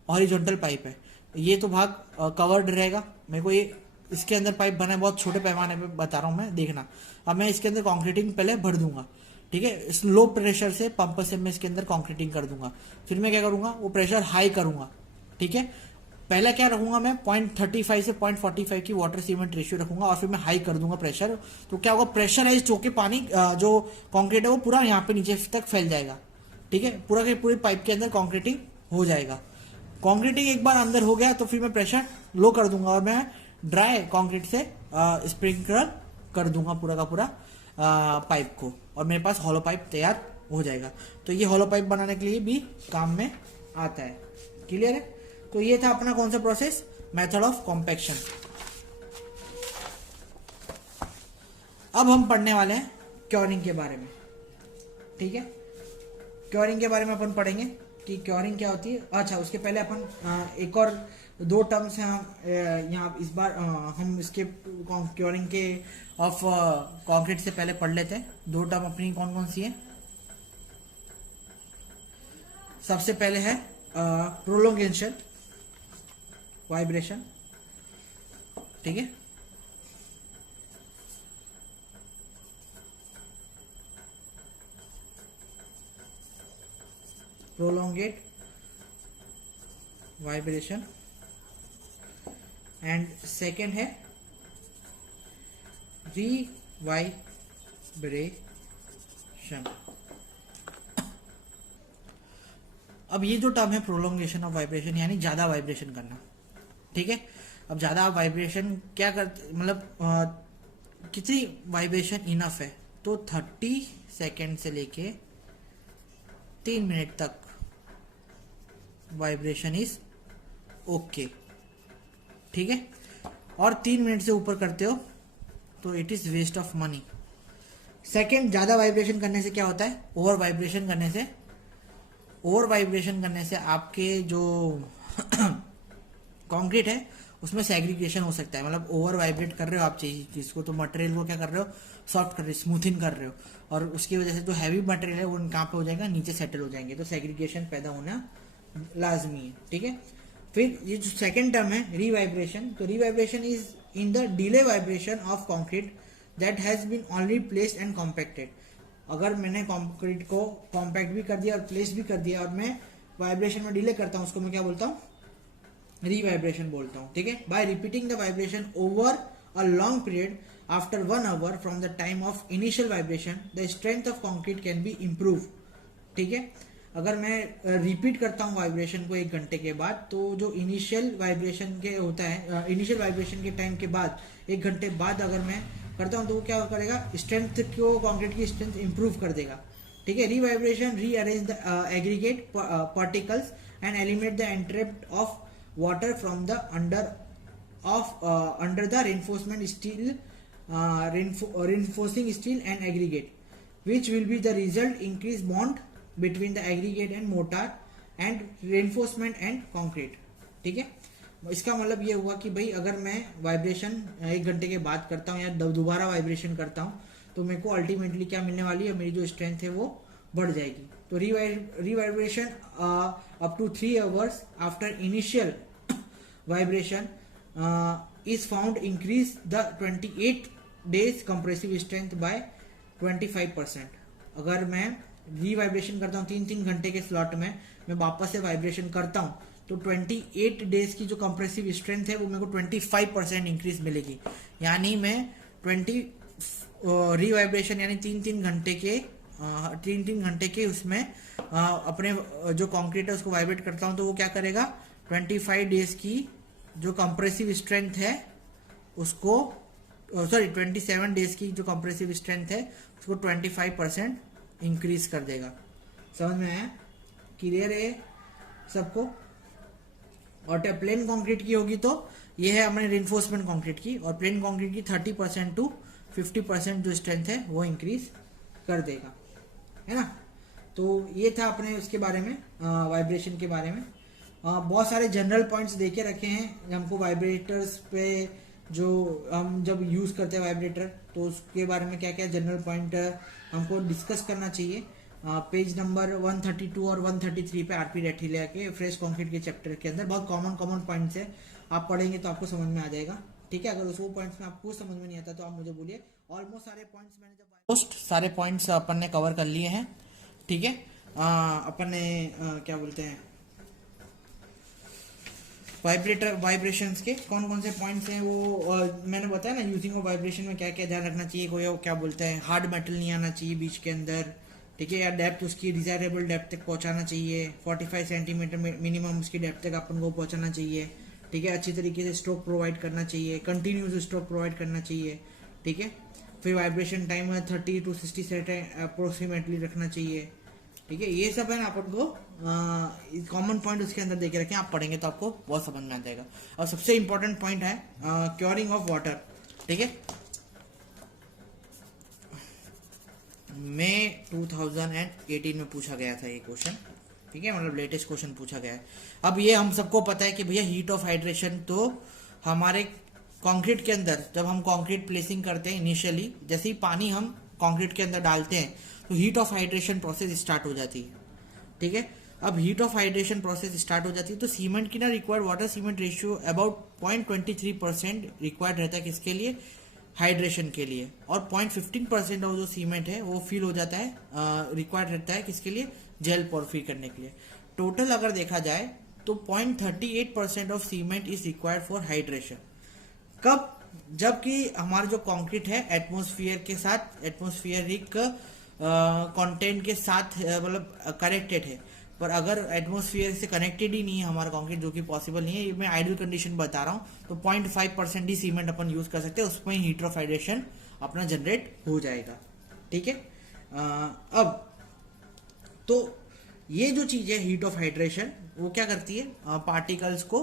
हॉरिजॉन्टल पाइप है, ये तो भाग कवर्ड रहेगा। मेरे को ये इसके अंदर पाइप बना है, बहुत छोटे पैमाने पे बता रहा हूं मैं, देखना। अब मैं इसके अंदर कंक्रीटिंग पहले भर दूंगा। ठीक है, लो प्रेशर से पंप से मैं इसके अंदर कंक्रीटिंग कर दूंगा। फिर मैं क्या करूंगा, वो प्रेशर हाई करूंगा। ठीक है, पहले क्या रखूंगा मैं 0.35 से 0.45 की वाटर सीमेंट रेशियो रखूंगा और फिर मैं हाई कर दूंगा प्रेशर। तो क्या होगा, प्रेशराइज होकर पानी जो कॉन्क्रीट है वो पूरा यहाँ पे नीचे तक फैल जाएगा। ठीक है, पूरा के पूरी पाइप के अंदर कॉन्क्रीटिंग हो जाएगा। कॉन्क्रीटिंग एक बार अंदर हो गया तो फिर मैं प्रेशर लो कर दूंगा और मैं ड्राई कंक्रीट से स्प्रिंकलर कर दूंगा पूरा का पूरा पाइप को, और मेरे पास हॉलो पाइप तैयार हो जाएगा। तो ये हॉलो पाइप बनाने के लिए भी काम में आता है। क्लियर है? तो ये था अपना कौन सा प्रोसेस, मेथड ऑफ कॉम्पैक्शन। अब हम पढ़ने वाले हैं क्योरिंग के बारे में। ठीक है, क्योरिंग के बारे में अपन पढ़ेंगे। कि क्योरिंग क्या होती है। अच्छा, उसके पहले अपन एक और दो टर्म्स हैं यहाँ इस बार हम इसके क्योरिंग के ऑफ कंक्रीट से पहले पढ़ लेते हैं। दो टर्म अपनी कौन कौन सी है। सबसे पहले है प्रोलोंगेशन वाइब्रेशन, ठीक है। प्रोलोंगेट वाइब्रेशन एंड सेकेंड है रीवाइब्रेशन। अब ये जो टर्म है प्रोलोंगेशन ऑफ वाइब्रेशन यानी ज्यादा वाइब्रेशन करना, ठीक है। अब ज्यादा वाइब्रेशन क्या करते, मतलब कितनी वाइब्रेशन इनफ है, तो 30 सेकेंड से लेके 3 मिनट तक वाइब्रेशन इज ओके, ठीक है। और 3 मिनट से ऊपर करते हो तो it is waste of money. Second, ज्यादा वाइब्रेशन करने से क्या होता है, ओवर वाइब्रेशन करने से आपके जो कंक्रीट है उसमें सेग्रीगेशन हो सकता है। मतलब ओवर वाइब्रेट कर रहे हो आप चीज को, तो मटेरियल को क्या कर रहे हो, सॉफ्ट कर रहे हो, स्मूथिंग कर रहे हो, और उसकी वजह से जो हैवी मटेरियल है वो कहाँ पे हो जाएगा, नीचे सेटल हो जाएंगे, तो सेग्रीगेशन पैदा होना लाजमी है, ठीक है। फिर ये जो सेकेंड टर्म है रीवाइब्रेशन, तो revibration is in the delay vibration of concrete that has been already placed and compacted. अगर मैंने कॉन्क्रीट को कॉम्पैक्ट भी कर दिया और प्लेस भी कर दिया और मैं वाइब्रेशन में डिले करता हूँ, उसको मैं क्या बोलता हूँ, रीवाइब्रेशन बोलता हूँ, ठीक है। Bye repeating the vibration over a long period after 1 our from the time of initial vibration the strength of concrete can be improve, ठीक है। अगर मैं रिपीट करता हूँ वाइब्रेशन को 1 घंटे के बाद, तो जो इनिशियल वाइब्रेशन के होता है, इनिशियल वाइब्रेशन के टाइम के बाद 1 घंटे बाद अगर मैं करता हूँ तो वो क्या करेगा, स्ट्रेंथ को, कंक्रीट की स्ट्रेंथ इंप्रूव कर देगा, ठीक है। Revibration rearrange the aggregate particles and eliminate the entrapped of water from the under the reinforcement steel reinforcing steel and aggregate, which will be the result increase bond between the aggregate and mortar and reinforcement and concrete, ठीक है। इसका मतलब ये हुआ कि भाई अगर मैं वाइब्रेशन 1 घंटे के बाद करता हूँ या दोबारा वाइब्रेशन करता हूँ तो मेरे को अल्टीमेटली क्या मिलने वाली है, मेरी जो स्ट्रेंथ है वो बढ़ जाएगी। तो रीवाइब्रेशन up to 3 hours after initial vibration is found increase the 28 days compressive strength by 25%। अगर मैं रीवाइब्रेशन करता हूँ 3 घंटे के स्लॉट में, मैं वापस से वाइब्रेशन करता हूँ तो 28 डेज की जो कंप्रेसिव स्ट्रेंथ है वो मेरे को 25% इंक्रीज मिलेगी। यानी मैं 20 रीवाइब्रेशन यानी 3 घंटे के उसमें अपने जो कंक्रीट है उसको वाइब्रेट करता हूं तो वो क्या करेगा, 25 डेज की जो कंप्रेसिव स्ट्रेंथ है उसको 27 डेज की जो कंप्रेसिव स्ट्रेंथ है उसको 25% इंक्रीज कर देगा। समझ में आया, क्लियर है सबको। और प्लेन कंक्रीट की होगी तो ये है अपने रिइंफोर्समेंट कंक्रीट की, और प्लेन कंक्रीट की 30% टू 50% जो स्ट्रेंथ है वो इंक्रीज कर देगा, है ना। तो ये था अपने उसके बारे में, वाइब्रेशन के बारे में। बहुत सारे जनरल पॉइंट्स देके रखे हैं हमको वाइब्रेटर्स पे, जो हम जब यूज करते हैं वाइब्रेटर तो उसके बारे में क्या क्या जनरल पॉइंट हमको डिस्कस करना चाहिए। पेज नंबर 132 और 133 पे आरपी रेठिलिया के फ्रेश कंक्रीट के चैप्टर के अंदर बहुत कॉमन पॉइंट्स है, आप पढ़ेंगे तो आपको समझ में आ जाएगा, ठीक है। अगर उस वो पॉइंट्स में आपको समझ में नहीं आता तो आप मुझे बोलिए। ऑलमोस्ट सारे पॉइंट्स मैंने सारे पॉइंट्स अपन ने कवर कर लिए हैं, ठीक है। अपन ने क्या बोलते हैं, वाइब्रेशंस के कौन कौन से पॉइंट्स हैं वो मैंने बताया ना। यूजिंग ऑफ वाइब्रेशन में क्या क्या ध्यान रखना चाहिए, कोई क्या बोलते हैं, हार्ड मेटल नहीं आना चाहिए बीच के अंदर, ठीक है। या डेप्थ उसकी डिजायरेबल डेप्थ तक पहुंचाना चाहिए, 45 सेंटीमीटर मिनिमम उसकी डेप्थ तक अपन को पहुंचाना चाहिए, ठीक है। अच्छी तरीके से स्ट्रोक प्रोवाइड करना चाहिए, कंटिन्यूस स्ट्रोक प्रोवाइड करना चाहिए, ठीक है। फिर vibration time 30 to 60 second approximately रखना चाहिए, ठीक है। ये सब है ना अपन को कॉमन पॉइंट उसके अंदर देके रखें, आप पढ़ेंगे तो आपको बहुत समझ में आ जाएगा। और सबसे इंपॉर्टेंट पॉइंट है क्योरिंग ऑफ वाटर, ठीक है। मई 2018 में पूछा गया था ये क्वेश्चन, ठीक है, मतलब लेटेस्ट क्वेश्चन पूछा गया है। अब ये हम सबको पता है कि भैया हीट ऑफ हाइड्रेशन तो हमारे कंक्रीट के अंदर, जब हम कंक्रीट प्लेसिंग करते हैं इनिशियली, जैसे ही पानी हम कंक्रीट के अंदर डालते हैं तो heat of hydration process start हो जाती है। ठीक है, अब heat of hydration process start हो जाती है तो सीमेंट की ना required water cement ratio about 0.23% required रहता है किसके लिए, हाइड्रेशन के लिए, और 0.15% ऑफ जो सीमेंट है वो फिल हो जाता है, रिक्वायर्ड रहता है किसके लिए, जेल पोरफिर करने के लिए। टोटल अगर देखा जाए तो 0.38% of cement is required for hydration. कब, जबकि हमारा जो कंक्रीट है एटमॉस्फेयर के साथ, एटमॉस्फेरिक कंटेंट के साथ मतलब कनेक्टेड है, पर अगर एटमॉस्फेयर से कनेक्टेड ही नहीं है हमारा कंक्रीट, जो कि पॉसिबल नहीं है, ये मैं आइडियल कंडीशन बता रहा हूँ, तो 0.5% ही सीमेंट अपन यूज कर सकते हैं, उसमें हीट ऑफ हाइड्रेशन अपना जनरेट हो जाएगा। ठीक है, अब तो ये जो चीज है हीट ऑफ हाइड्रेशन, वो क्या करती है, पार्टिकल्स को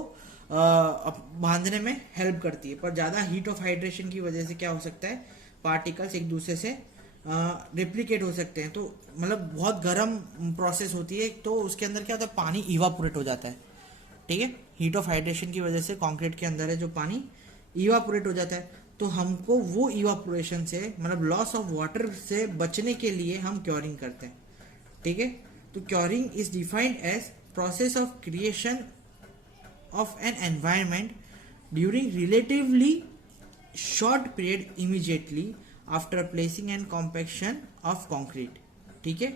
बांधने में हेल्प करती है, पर ज्यादा हीट ऑफ हाइड्रेशन की वजह से क्या हो सकता है, पार्टिकल्स एक दूसरे से रिप्लिकेट हो सकते हैं। तो मतलब बहुत गर्म प्रोसेस होती है, तो उसके अंदर क्या होता है, पानी इवापोरेट हो जाता है। ठीक है, हीट ऑफ हाइड्रेशन की वजह से कंक्रीट के अंदर है जो पानी इवापोरेट हो जाता है, तो हमको वो इवापोरेशन से, मतलब लॉस ऑफ वाटर से बचने के लिए हम क्योरिंग करते हैं। ठीक है, तो curing is defined as process of creation of an environment during relatively short period immediately after placing and compaction of concrete। ठीक है,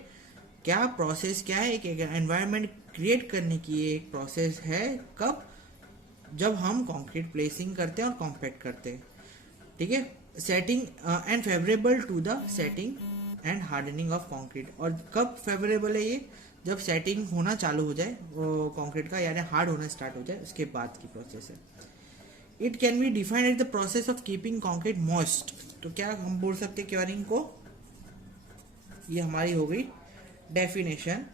क्या प्रोसेस क्या है, एक एनवायरनमेंट क्रिएट करने की एक प्रोसेस है, कब, जब हम कंक्रीट प्लेसिंग करते हैं और कॉम्पैक्ट करते हैं। ठीक है, setting and favourable to the setting and hardening of concrete, और कब फेवरेबल है ये, जब सेटिंग होना चालू हो जाए वो कंक्रीट का, यानी हार्ड होना स्टार्ट हो जाए, उसके बाद की प्रोसेस है। It can be defined as the process of keeping concrete moist. तो क्या हम बोल सकते हैं क्योरिंग को, ये हमारी हो गई definition,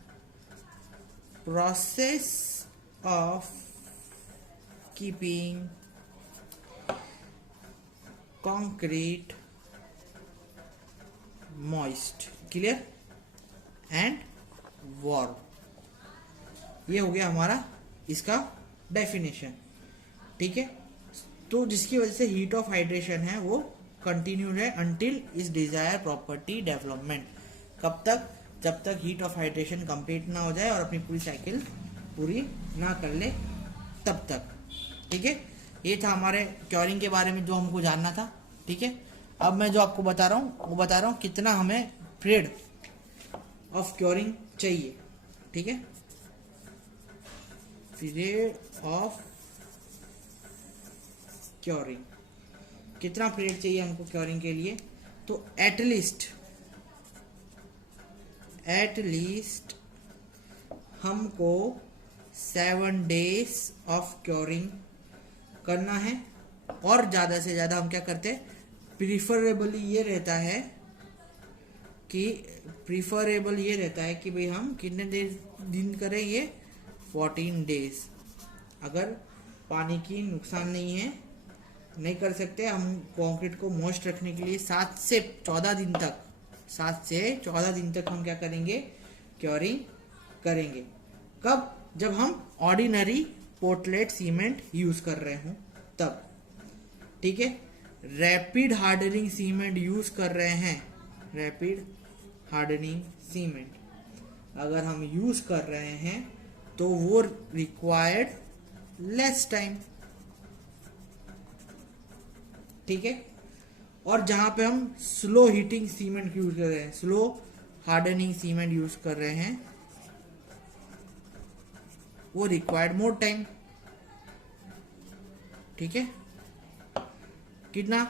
process of keeping concrete moist, clear, and warm. ये हो गया हमारा इसका डेफिनेशन। ठीक है, तो जिसकी वजह से हीट ऑफ हाइड्रेशन है वो कंटिन्यूड है अंटिल इस डिजायर प्रॉपर्टी डेवलपमेंट। कब तक, जब तक हीट ऑफ हाइड्रेशन कंप्लीट ना हो जाए और अपनी पूरी साइकिल पूरी ना कर ले तब तक। ठीक है, ये था हमारे क्योरिंग के बारे में जो हमको जानना था। ठीक है, अब मैं जो आपको बता रहा हूँ वो बता रहा हूँ कितना हमें पीरियड ऑफ क्योरिंग चाहिए। ठीक है, पीरियड ऑफ क्योरिंग, कितना पीरियड चाहिए हमको क्योरिंग के लिए, तो एटलीस्ट हमको 7 days ऑफ क्योरिंग करना है, और ज्यादा से ज्यादा हम क्या करते हैं, प्रीफरेबली ये रहता है कि भाई हम कितने दिन करें, ये 14 days। अगर पानी की नुकसान नहीं है, नहीं कर सकते, हम कंक्रीट को मॉइस्ट रखने के लिए 7 से 14 दिन तक हम क्या करेंगे, क्योरिंग करेंगे। कब, जब हम ऑर्डिनरी पोर्टलेट सीमेंट यूज कर रहे हूं तब। ठीक है, रैपिड हार्डनिंग सीमेंट यूज कर रहे हैं, रैपिड हार्डनिंग सीमेंट अगर हम यूज कर रहे हैं तो वो रिक्वायर्ड लेस टाइम। ठीक है, और जहां पे हम स्लो हीटिंग सीमेंट यूज कर रहे हैं, स्लो हार्डनिंग सीमेंट यूज कर रहे हैं, वो रिक्वायर्ड मोर टाइम। ठीक है, कितना,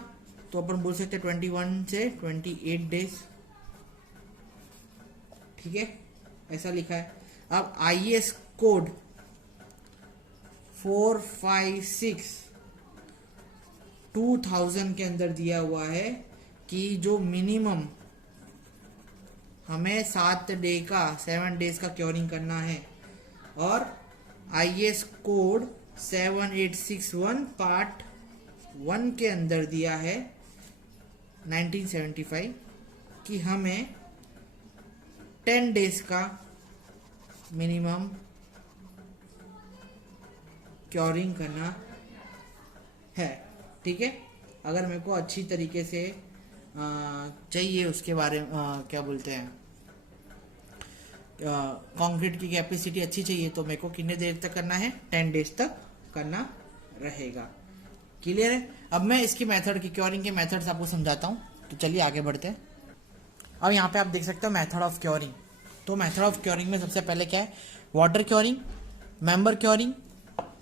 तो अपन बोल सकते हैं 21 से 28 days। ठीक है, ऐसा लिखा है। अब IS कोड 456 2000 के अंदर दिया हुआ है कि जो मिनिमम हमें 7 days का क्योरिंग करना है, और IS कोड 7861 पार्ट 1 के अंदर दिया है 1975 कि हमें 10 days का मिनिमम क्योरिंग करना है। ठीक है, अगर मेरे को अच्छी तरीके से चाहिए उसके बारे में क्या बोलते हैं, कंक्रीट की कैपेसिटी अच्छी चाहिए, तो मेरे को कितने देर तक करना है, 10 डेज तक करना रहेगा। क्लियर है। अब मैं इसकी मेथड की क्योरिंग के मेथड्स आपको समझाता हूँ, तो चलिए आगे बढ़ते हैं। अब यहाँ पे आप देख सकते हो मेथड ऑफ क्योरिंग। तो मेथड ऑफ क्योरिंग में सबसे पहले क्या है, water curing, member curing,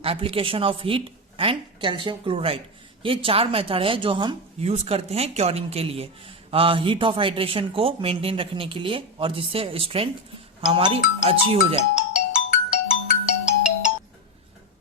application of heat and calcium chloride. ये 4 मेथड है जो हम यूज करते हैं क्योरिंग के लिए, हीट ऑफ हाइड्रेशन को मेंटेन रखने के लिए, और जिससे स्ट्रेंथ हमारी अच्छी हो जाए।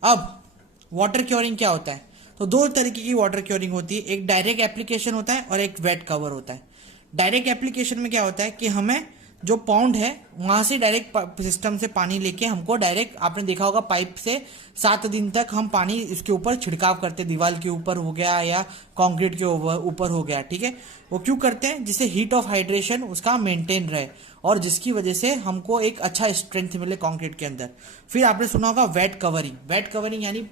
अब वाटर क्योरिंग क्या होता है, तो 2 तरीके की वाटर क्योरिंग होती है, एक डायरेक्ट एप्लीकेशन होता है और एक वेट कवर होता है। डायरेक्ट एप्लीकेशन में क्या होता है कि हमें जो पॉन्ड है वहां से डायरेक्ट सिस्टम से पानी लेके हमको डायरेक्ट, आपने देखा होगा पाइप से 7 दिन तक हम पानी इसके ऊपर छिड़काव करते, दीवार के ऊपर हो गया या कंक्रीट के ऊपर हो गया। ठीक है, वो क्यों करते हैं, जिससे हीट ऑफ हाइड्रेशन उसका मेंटेन रहे और जिसकी वजह से हमको एक अच्छा स्ट्रेंथ मिले कंक्रीट के अंदर। फिर आपने सुना होगा वेट कवरिंग। वेट कवरिंग यानी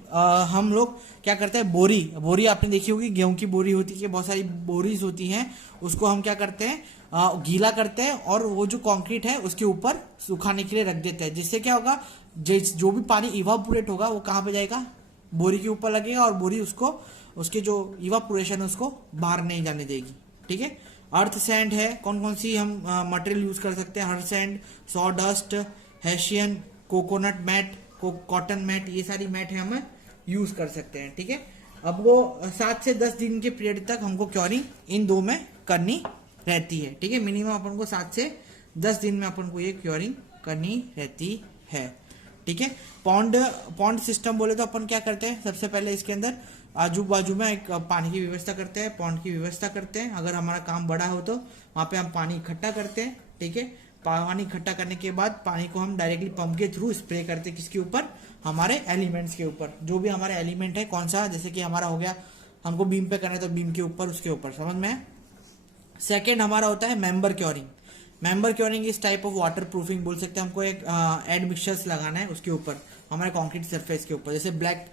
हम लोग क्या करते हैं, बोरी आपने देखी होगी, गेहूं की बोरी होती है, बहुत सारी बोरीज होती हैं, उसको हम क्या करते हैं, गीला करते हैं और वो जो कंक्रीट है उसके ऊपर सुखाने के लिए रख देते हैं, जिससे क्या होगा, जो भी पानी इवापोरेट होगा वो कहाँ पे जाएगा, बोरी के ऊपर लगेगा और बोरी उसको, उसके जो इवापोरेशन है उसको बाहर नहीं जाने देगी। ठीक है। अर्थ सैंड है, कौन कौन सी हम मटेरियल यूज कर सकते हैं, earth sand, saw dust, hessian, coconut mat, cotton mat, ये सारी मैट है हम यूज कर सकते हैं। ठीक है। अब वो 7 से 10 दिन के पीरियड तक हमको क्योरिंग इन 2 में करनी रहती है। ठीक है, मिनिमम अपन को 7 से 10 दिन में अपन को ये क्योरिंग करनी रहती है। ठीक है। पॉन्ड सिस्टम बोले तो अपन क्या करते हैं, सबसे पहले इसके अंदर आजू बाजू में एक पानी की व्यवस्था करते हैं, पॉन्ड की व्यवस्था करते हैं। अगर हमारा काम बड़ा हो तो वहां पे हम पानी इकट्ठा करते हैं। ठीक है, पानी इकट्ठा करने के बाद पानी को हम डायरेक्टली पंप के थ्रू स्प्रे करते हैं, किसके ऊपर, हमारे एलिमेंट्स के ऊपर। जो भी हमारा एलिमेंट है, कौन सा, जैसे कि हमारा हो गया, हमको बीम पे करना है तो बीम के ऊपर, उसके ऊपर, समझ में। सेकेंड हमारा होता है मेंबर क्योरिंग। मेंबर क्योरिंग इस टाइप ऑफ वाटर प्रूफिंग बोल सकते हैं। हमको एक एड मिक्सचर्स लगाना है उसके ऊपर, हमारे कंक्रीट सरफेस के ऊपर, जैसे ब्लैक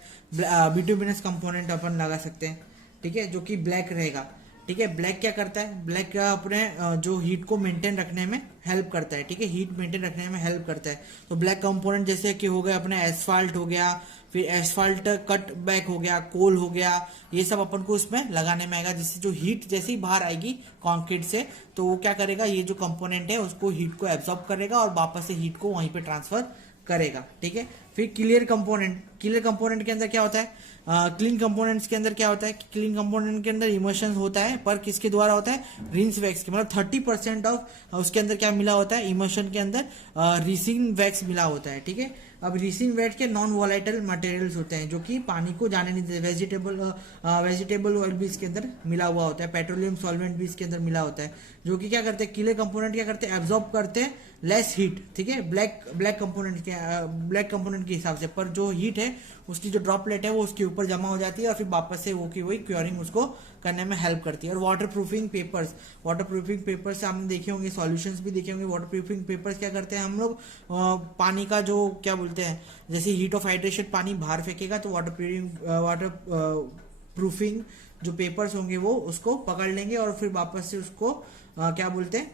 बिटुमिनस कंपोनेंट अपन लगा सकते हैं। ठीक है, जो कि ब्लैक रहेगा। ठीक है, ब्लैक क्या करता है, ब्लैक अपने जो हीट को मेंटेन रखने में हेल्प करता है। ठीक है, हीट मेंटेन रखने में हेल्प करता है। तो ब्लैक कंपोनेंट जैसे कि हो गया अपने एसफाल्ट हो गया, फिर एसफाल्ट कट बैक हो गया, कोल हो गया, ये सब अपन को इसमें लगाने में आएगा, जिससे जो हीट जैसे ही बाहर आएगी कंक्रीट से, तो वो क्या करेगा, ये जो कंपोनेंट है उसको हीट को एब्जॉर्ब करेगा और वापस से हीट को वहीं पे ट्रांसफर करेगा। ठीक है। फिर क्लियर कंपोनेंट के अंदर क्या होता है, क्लीन कंपोनेंट्स के अंदर क्या होता है, क्लीन कंपोनेंट के अंदर इमोशंस होता है, पर किसके द्वारा होता है, रिंस वैक्स के, मतलब 30% ऑफ उसके अंदर क्या मिला होता है, इमोशन के अंदर रिसिन वैक्स मिला होता है। ठीक है। अब रिसिन वैक्स के नॉन वोलाटाइल मटेरियल्स होते हैं जो कि पानी को जाने नहीं देते। वेजिटेबल ऑयल भी इसके अंदर मिला हुआ होता है, पेट्रोलियम सॉल्वेंट भी इसके अंदर मिला होता है, जो कि क्या करते हैं, क्लियर कंपोनेंट क्या करते हैं, एब्जॉर्ब करते हैं लेस हीट। ठीक है, ब्लैक कंपोनेंट के हिसाब से, पर जो हीट है उसकी जो ड्रॉपलेट है वो उसके ऊपर जमा हो जाती है और फिर वापस से वो की वही क्योरिंग उसको करने में हेल्प करती है। और वाटर प्रूफिंग पेपर्स आपने देखे होंगे, सॉल्यूशंस भी देखे होंगे। वाटर प्रूफिंग पेपर्स क्या करते हैं, हम लोग पानी का जो क्या बोलते हैं, जैसे हीट ऑफ हाइड्रेशन पानी बाहर फेंकेगा तो वाटर प्रूफिंग जो पेपर्स होंगे वो उसको पकड़ लेंगे और फिर वापस से उसको क्या बोलते हैं,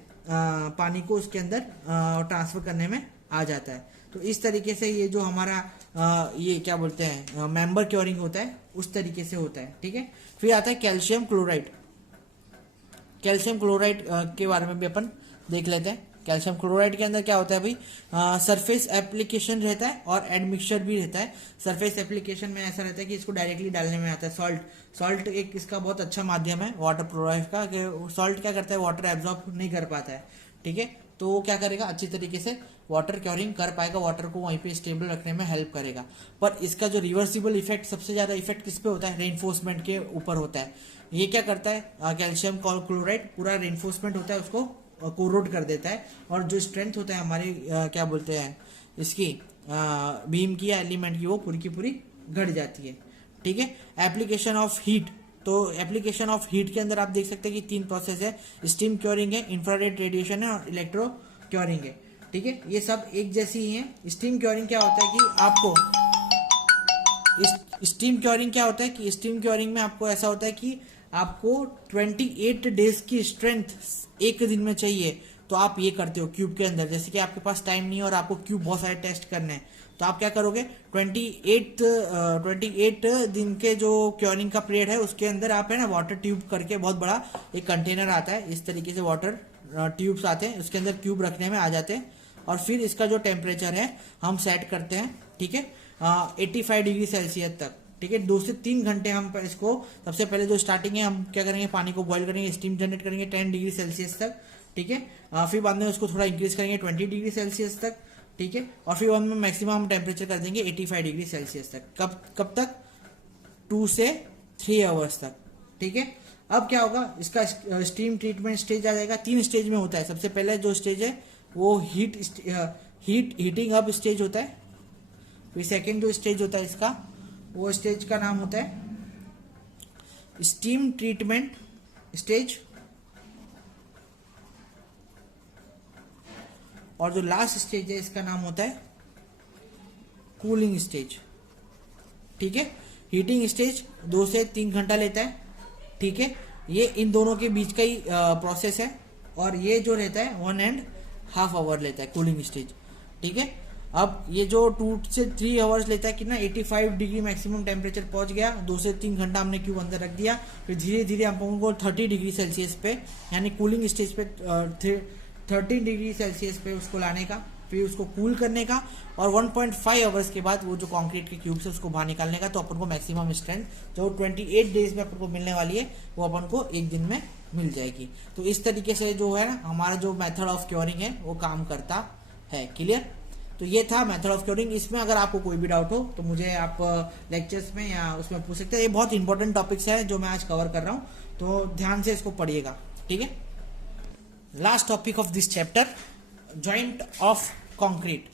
पानी को उसके अंदर ट्रांसफर करने में आ जाता है। तो इस तरीके से ये जो हमारा ये क्या बोलते हैं मेंबर क्योरिंग होता है, उस तरीके से होता है। ठीक है। फिर आता है कैल्शियम क्लोराइड के बारे में भी अपन देख लेते हैं। कैल्शियम क्लोराइड के अंदर क्या होता है भाई, सरफेस एप्लीकेशन रहता है और एडमिक्सचर भी रहता है। सरफेस एप्लीकेशन में ऐसा रहता है कि इसको डायरेक्टली डालने में आता है। सॉल्ट एक इसका बहुत अच्छा माध्यम है वाटर प्रोवाइड का, कि सॉल्ट क्या करता है, वाटर एब्जॉर्ब नहीं कर पाता है। ठीक है, तो वो क्या करेगा, अच्छी तरीके से वाटर क्योरिंग कर पाएगा, वाटर को वहीं पे स्टेबल रखने में हेल्प करेगा। पर इसका जो रिवर्सिबल इफेक्ट, सबसे ज्यादा इफेक्ट किस पे होता है, रेनफोर्समेंट के ऊपर होता है। ये क्या करता है, कैल्शियम क्लोराइड पूरा रेनफोर्समेंट होता है उसको कोरोड कर देता है, और जो स्ट्रेंथ होता है हमारी क्या बोलते हैं इसकी बीम की या एलिमेंट की, वो पूरी की पूरी घट जाती है। ठीक है। एप्लीकेशन ऑफ हीट, तो एप्लीकेशन ऑफ हीट के अंदर आप देख सकते हैं कि 3 प्रोसेस है, स्टीम क्योरिंग है, इंफ्रारेड रेडिएशन है और इलेक्ट्रो क्योरिंग है। ठीक है, ये सब एक जैसी ही है। स्टीम क्योरिंग क्या होता है कि आपको स्टीम क्योरिंग क्या होता है कि स्टीम क्योरिंग में आपको ऐसा होता है कि आपको 28 डेज की स्ट्रेंथ एक दिन में चाहिए, तो आप ये करते हो क्यूब के अंदर। जैसे कि आपके पास टाइम नहीं है और आपको क्यूब बहुत सारे टेस्ट करने हैं, तो आप क्या करोगे, 28 दिन के जो क्योरिंग का पीरियड है उसके अंदर आप है ना वाटर ट्यूब करके, बहुत बड़ा एक कंटेनर आता है इस तरीके से, वाटर ट्यूब्स आते हैं, उसके अंदर क्यूब रखने में आ जाते हैं, और फिर इसका जो टेम्परेचर है हम सेट करते हैं, ठीक है, 85 डिग्री सेल्सियस तक, ठीक है। 2 से 3 घंटे हम इसको, सबसे पहले जो स्टार्टिंग है हम क्या करेंगे, पानी को बॉईल करेंगे, स्टीम जनरेट करेंगे 10 डिग्री सेल्सियस तक, ठीक है। फिर बाद में उसको थोड़ा इंक्रीज करेंगे 20 डिग्री सेल्सियस तक, ठीक है, और फिर बाद में मैक्सिमम हम टेम्परेचर कर देंगे 85 डिग्री सेल्सियस तक। कब तक, 2 से 3 आवर्स तक, ठीक है। अब क्या होगा, इसका स्टीम ट्रीटमेंट स्टेज आ जाएगा। 3 स्टेज में होता है। सबसे पहले जो स्टेज है वो हीटिंग अप स्टेज होता है। फिर सेकेंड जो स्टेज होता है इसका, वो स्टेज का नाम होता है स्टीम ट्रीटमेंट स्टेज, और जो लास्ट स्टेज है इसका नाम होता है कूलिंग स्टेज, ठीक है। हीटिंग स्टेज 2 से 3 घंटा लेता है, ठीक है, ये इन दोनों के बीच का ही प्रोसेस है, और ये जो रहता है 1.5 आवर लेता है कूलिंग स्टेज, ठीक है। अब ये जो 2 से 3 आवर्स लेता है कितना, 85 डिग्री मैक्सिमम टेम्परेचर पहुंच गया, 2 से 3 घंटा हमने क्यूब अंदर रख दिया, फिर धीरे धीरे हम उनको 30 डिग्री सेल्सियस पे, यानी कूलिंग स्टेज पे 13 डिग्री सेल्सियस पे उसको लाने का, फिर उसको कूल करने का, और 1.5 आवर्स के बाद वो जो कंक्रीट के क्यूब्स है उसको बाहर निकालने का। तो अपन को मैक्सिमम स्ट्रेंथ जो 28 डेज में अपन को मिलने वाली है वो अपन को एक दिन में मिल जाएगी। तो इस तरीके से जो है ना हमारा जो मेथड ऑफ क्योरिंग है वो काम करता है। क्लियर? तो ये था मेथड ऑफ क्योरिंग। इसमें अगर आपको कोई भी डाउट हो तो मुझे आप लेक्चर्स में या उसमें पूछ सकते हैं। ये बहुत इंपॉर्टेंट टॉपिक्स है जो मैं आज कवर कर रहा हूँ, तो ध्यान से इसको पढ़िएगा, ठीक है। Last topic of this chapter, joint of concrete,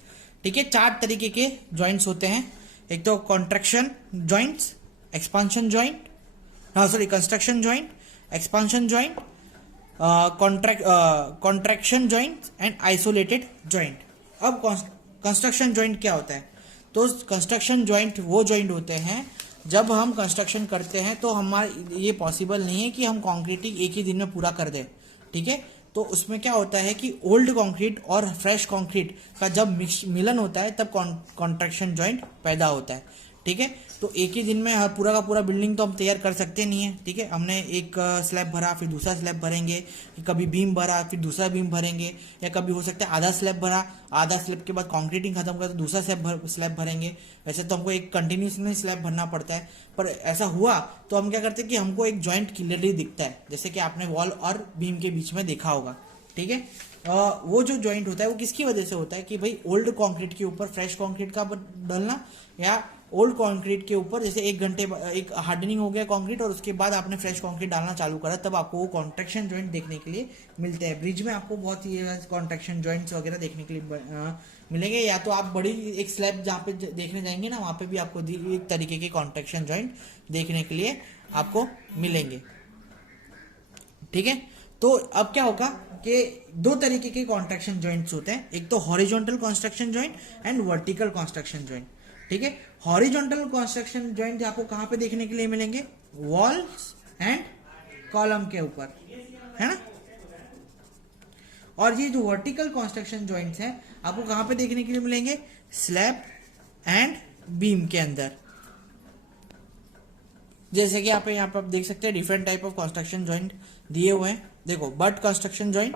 ठीक है। 4 तरीके के जॉइंट्स होते हैं। एक तो contraction joints, expansion joint, construction joint, expansion joint, contraction joint and isolated joint. अब कंस्ट्रक्शन जॉइंट क्या होता है? तो कंस्ट्रक्शन जॉइंट वो जॉइंट होते हैं जब हम कंस्ट्रक्शन करते हैं तो हमारे ये पॉसिबल नहीं है कि हम कंक्रीटिंग एक ही दिन में पूरा कर दें, ठीक है। तो उसमें क्या होता है कि ओल्ड कंक्रीट और फ्रेश कंक्रीट का जब मिलन होता है तब कॉन्ट्रैक्शन जॉइंट पैदा होता है, ठीक है। तो एक ही दिन में हर पूरा का पूरा बिल्डिंग तो हम तैयार कर सकते नहीं है, ठीक है। हमने एक स्लैब भरा फिर दूसरा स्लैब भरेंगे, कभी बीम भरा फिर दूसरा बीम भरेंगे, या कभी हो सकता है आधा स्लैब भरा, आधा स्लैब के बाद कंक्रीटिंग खत्म कर तो दूसरा स्लैब भरेंगे। वैसे तो हमको एक कंटिन्यूसली स्लैब भरना पड़ता है, पर ऐसा हुआ तो हम क्या करते हैं कि हमको एक जॉइंट क्लियरली दिखता है, जैसे कि आपने वॉल और बीम के बीच में देखा होगा, ठीक है। वो जो जॉइंट होता है वो किसकी वजह से होता है कि भाई ओल्ड कंक्रीट के ऊपर फ्रेश कंक्रीट का डालना, या ओल्ड कंक्रीट के ऊपर जैसे एक हार्डनिंग हो गया कंक्रीट और उसके बाद आपने फ्रेश कंक्रीट डालना चालू करा, तब आपको वो कॉन्ट्रैक्शन जॉइंट देखने के लिए मिलते हैं। ब्रिज में आपको बहुत ही कॉन्ट्रैक्शन जॉइंट्स वगैरह देखने के लिए मिलेंगे, या तो आप बड़ी एक स्लैब जहाँ पे देखने जाएंगे ना वहाँ पे भी आपको एक तरीके के कॉन्ट्रैक्शन जॉइंट देखने के लिए आपको मिलेंगे, ठीक है। तो अब क्या होगा कि 2 तरीके के कॉन्ट्रैक्शन जॉइंट्स होते हैं, एक तो horizontal construction joint and vertical construction joint, ठीक है। हॉरिजॉन्टल कंस्ट्रक्शन जॉइंट आपको कहां पे देखने के लिए मिलेंगे? वॉल्स एंड कॉलम के ऊपर, है ना। और ये जो वर्टिकल कंस्ट्रक्शन जॉइंट्स हैं आपको कहां पे देखने के लिए मिलेंगे? स्लैब एंड बीम के अंदर। जैसे कि यहाँ पे आप देख सकते हैं different type of construction joint दिए हुए हैं। देखो, but construction joint,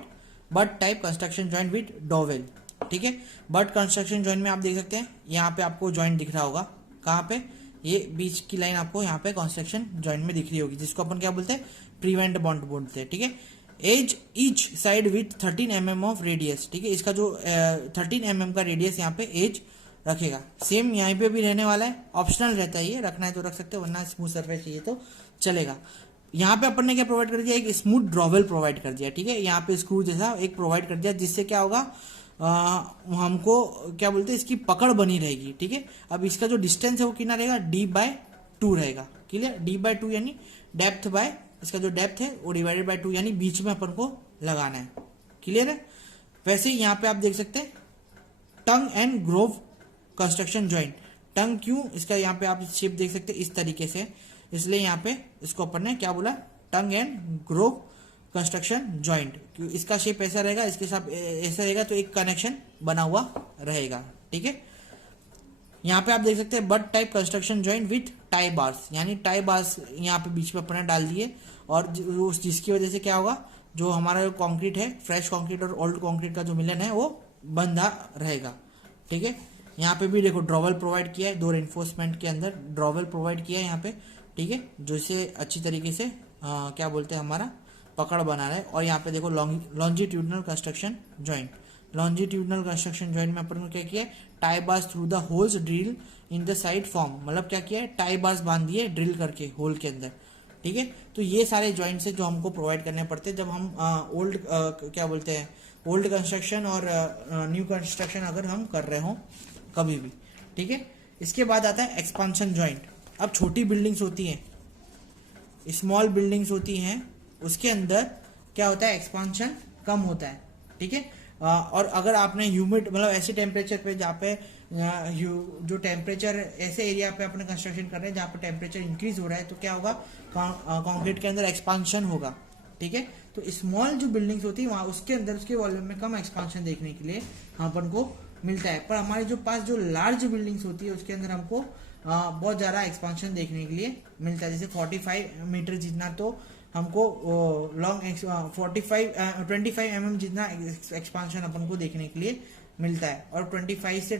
but type construction joint with dowel, ठीक है। बट कंस्ट्रक्शन जॉइंट में आप देख सकते हैं यहाँ पे आपको जॉइंट दिख रहा होगा, कहाँ पे? ये बीच की लाइन आपको यहाँ पे कंस्ट्रक्शन जॉइंट में दिख रही होगी, जिसको अपन क्या बोलते हैं? प्रीवेंट बॉन्ड बोलते हैं, ठीक है। As each side with 13 mm of radius, ठीक है। इसका जो 13 mm का रेडियस यहाँ पे एज रखेगा। सेम यहाँ पे भी रहने वाला है, ऑप्शनल रहता है, ये रखना है तो रख सकते हो, वरना स्मूथ सरफेस चाहिए तो चलेगा। यहाँ पे अपन ने क्या प्रोवाइड कर दिया? एक स्मूथ ड्रॉवेल प्रोवाइड कर दिया, ठीक है। यहाँ पे स्क्रू जैसा एक प्रोवाइड कर दिया, जिससे क्या होगा हमको क्या बोलते हैं, इसकी पकड़ बनी रहेगी, ठीक है। अब इसका जो डिस्टेंस है वो कितना रहेगा? d/2 रहेगा, क्लियर। d/2 यानी डेप्थ बाय, इसका जो डेप्थ है वो डिवाइडेड बाय 2, यानी बीच में अपन को लगाना है, क्लियर है। वैसे ही यहाँ पे आप देख सकते हैं tongue and groove construction joint. Tongue क्यों, इसका यहाँ पे आप शेप देख सकते हैं इस तरीके से, इसलिए यहाँ पे इसको अपन ने क्या बोला, टंग एंड ग्रोव कंस्ट्रक्शन जॉइंट। इसका शेप ऐसा रहेगा, इसके साथ ऐसा रहेगा, तो एक कनेक्शन बना हुआ रहेगा। ठीक है, यहाँ पे आप देख सकते हैं but type construction joint with tie bars, यानी टाई बार्स यहाँ पे बीच में अपने डाल दिए, और जिसकी वजह से क्या होगा, जो हमारा कंक्रीट है, फ्रेश कंक्रीट और ओल्ड कंक्रीट का जो मिलन है वो बंधा रहेगा। ठीक है, यहाँ पे भी देखो ड्रॉवल प्रोवाइड किया है, दो रेनफोर्समेंट के अंदर ड्रॉवल प्रोवाइड किया है यहाँ पे। ठीक है, जो इसे अच्छी तरीके से क्या बोलते हैं, हमारा पकड़ बना रहा है। और यहाँ पे देखो longitudinal construction joint. Longitudinal construction joint में अपन ने क्या किया है, tie bars through the holes drill in the side form, मतलब क्या किया है, टाई बार्स बांध दिए ड्रिल करके होल के अंदर। ठीक है, तो ये सारे जॉइंट्स है जो हमको प्रोवाइड करने पड़ते हैं जब हम ओल्ड क्या बोलते हैं, ओल्ड कंस्ट्रक्शन और न्यू कंस्ट्रक्शन अगर हम कर रहे हो कभी भी। ठीक है, इसके बाद आता है एक्सपांशन जॉइंट। अब छोटी बिल्डिंग्स होती हैं, स्मॉल बिल्डिंग्स होती हैं, उसके अंदर क्या होता है, एक्सपांशन कम होता है। ठीक है, और अगर आपने ह्यूमिड मतलब ऐसे टेम्परेचर पे जहाँ पे जो टेम्परेचर ऐसे एरिया पे अपने कंस्ट्रक्शन कर रहे हैं जहाँ पे टेम्परेचर इंक्रीज हो रहा है, तो क्या होगा, कंक्रीट के अंदर एक्सपांशन होगा। ठीक है, तो स्मॉल जो बिल्डिंग्स होती है वहाँ उसके अंदर उसके वॉल्यूम में कम एक्सपांशन देखने के लिए अपन को मिलता है, पर हमारे जो पास जो लार्ज बिल्डिंग्स होती है उसके अंदर हमको बहुत ज़्यादा एक्सपांशन देखने के लिए मिलता है। जैसे 45 मीटर जितना तो हमको लॉन्ग 25 mm जितना एक्सपांशन अपन को देखने के लिए मिलता है, और 25 से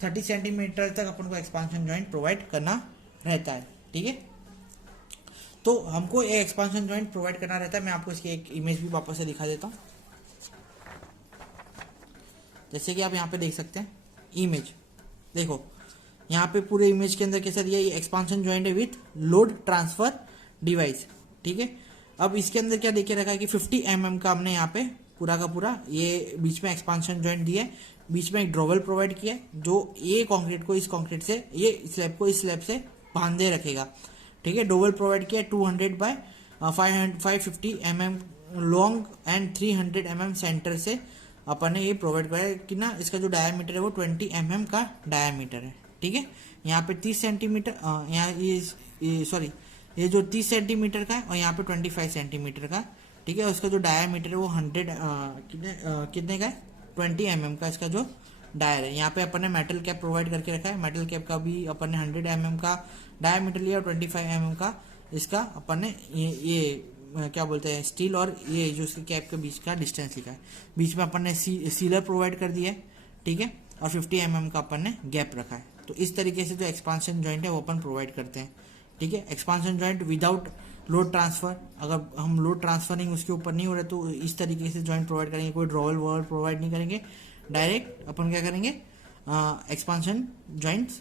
30 सेंटीमीटर तक अपन को एक्सपांशन जॉइंट प्रोवाइड करना रहता है। ठीक है, तो हमको ये एक्सपांशन जॉइंट प्रोवाइड करना रहता है। मैं आपको इसकी एक इमेज भी वापस से दिखा देता हूँ, जैसे कि आप यहाँ पे देख सकते हैं इमेज। देखो यहाँ पे पूरे इमेज के अंदर कैसा दिया, ये एक्सपांशन जॉइंट है विथ लोड ट्रांसफर डिवाइस। ठीक है, अब इसके अंदर क्या देखे रखा है कि 50 mm का हमने यहाँ पे पूरा का पूरा ये बीच में एक्सपांशन जॉइंट दिया है, बीच में एक ड्रॉवल प्रोवाइड किया है जो ये कंक्रीट को इस कंक्रीट से, ये स्लैब को इस स्लैब से बांधे रखेगा। ठीक है, डोवल प्रोवाइड किया 200 by 550 mm long and 300 mm centre से अपन ने ये प्रोवाइड किया है कि ना, इसका जो डायमीटर है वो 20 mm का डायमीटर है। ठीक है, यहाँ पे 30 सेंटीमीटर, यहाँ ये सॉरी ये जो 30 सेंटीमीटर का है और यहाँ पे 25 सेंटीमीटर का। ठीक है, उसका जो डायमीटर है वो 100 कितने का है, 20 mm का इसका जो डायर है। यहाँ पे अपन ने मेटल कैप प्रोवाइड करके रखा है, मेटल कैप का भी अपन ने 100 mm का डायमीटर लिया और 25 mm का इसका अपन ने ये क्या बोलते हैं, स्टील और ये जो इसके कैप के बीच का डिस्टेंस लिखा है। बीच में अपन ने सीलर प्रोवाइड कर दिया है। ठीक है, और 50 mm का अपन ने गैप रखा है। तो इस तरीके से जो एक्सपांशन जॉइंट है वो अपन प्रोवाइड करते हैं। ठीक है, expansion joint without load transfer, अगर हम लोड ट्रांसफरिंग उसके ऊपर नहीं हो रहे तो इस तरीके से जॉइंट प्रोवाइड करेंगे, कोई ड्रॉवल वॉल प्रोवाइड नहीं करेंगे, डायरेक्ट अपन क्या करेंगे, एक्सपांशन जॉइंट्स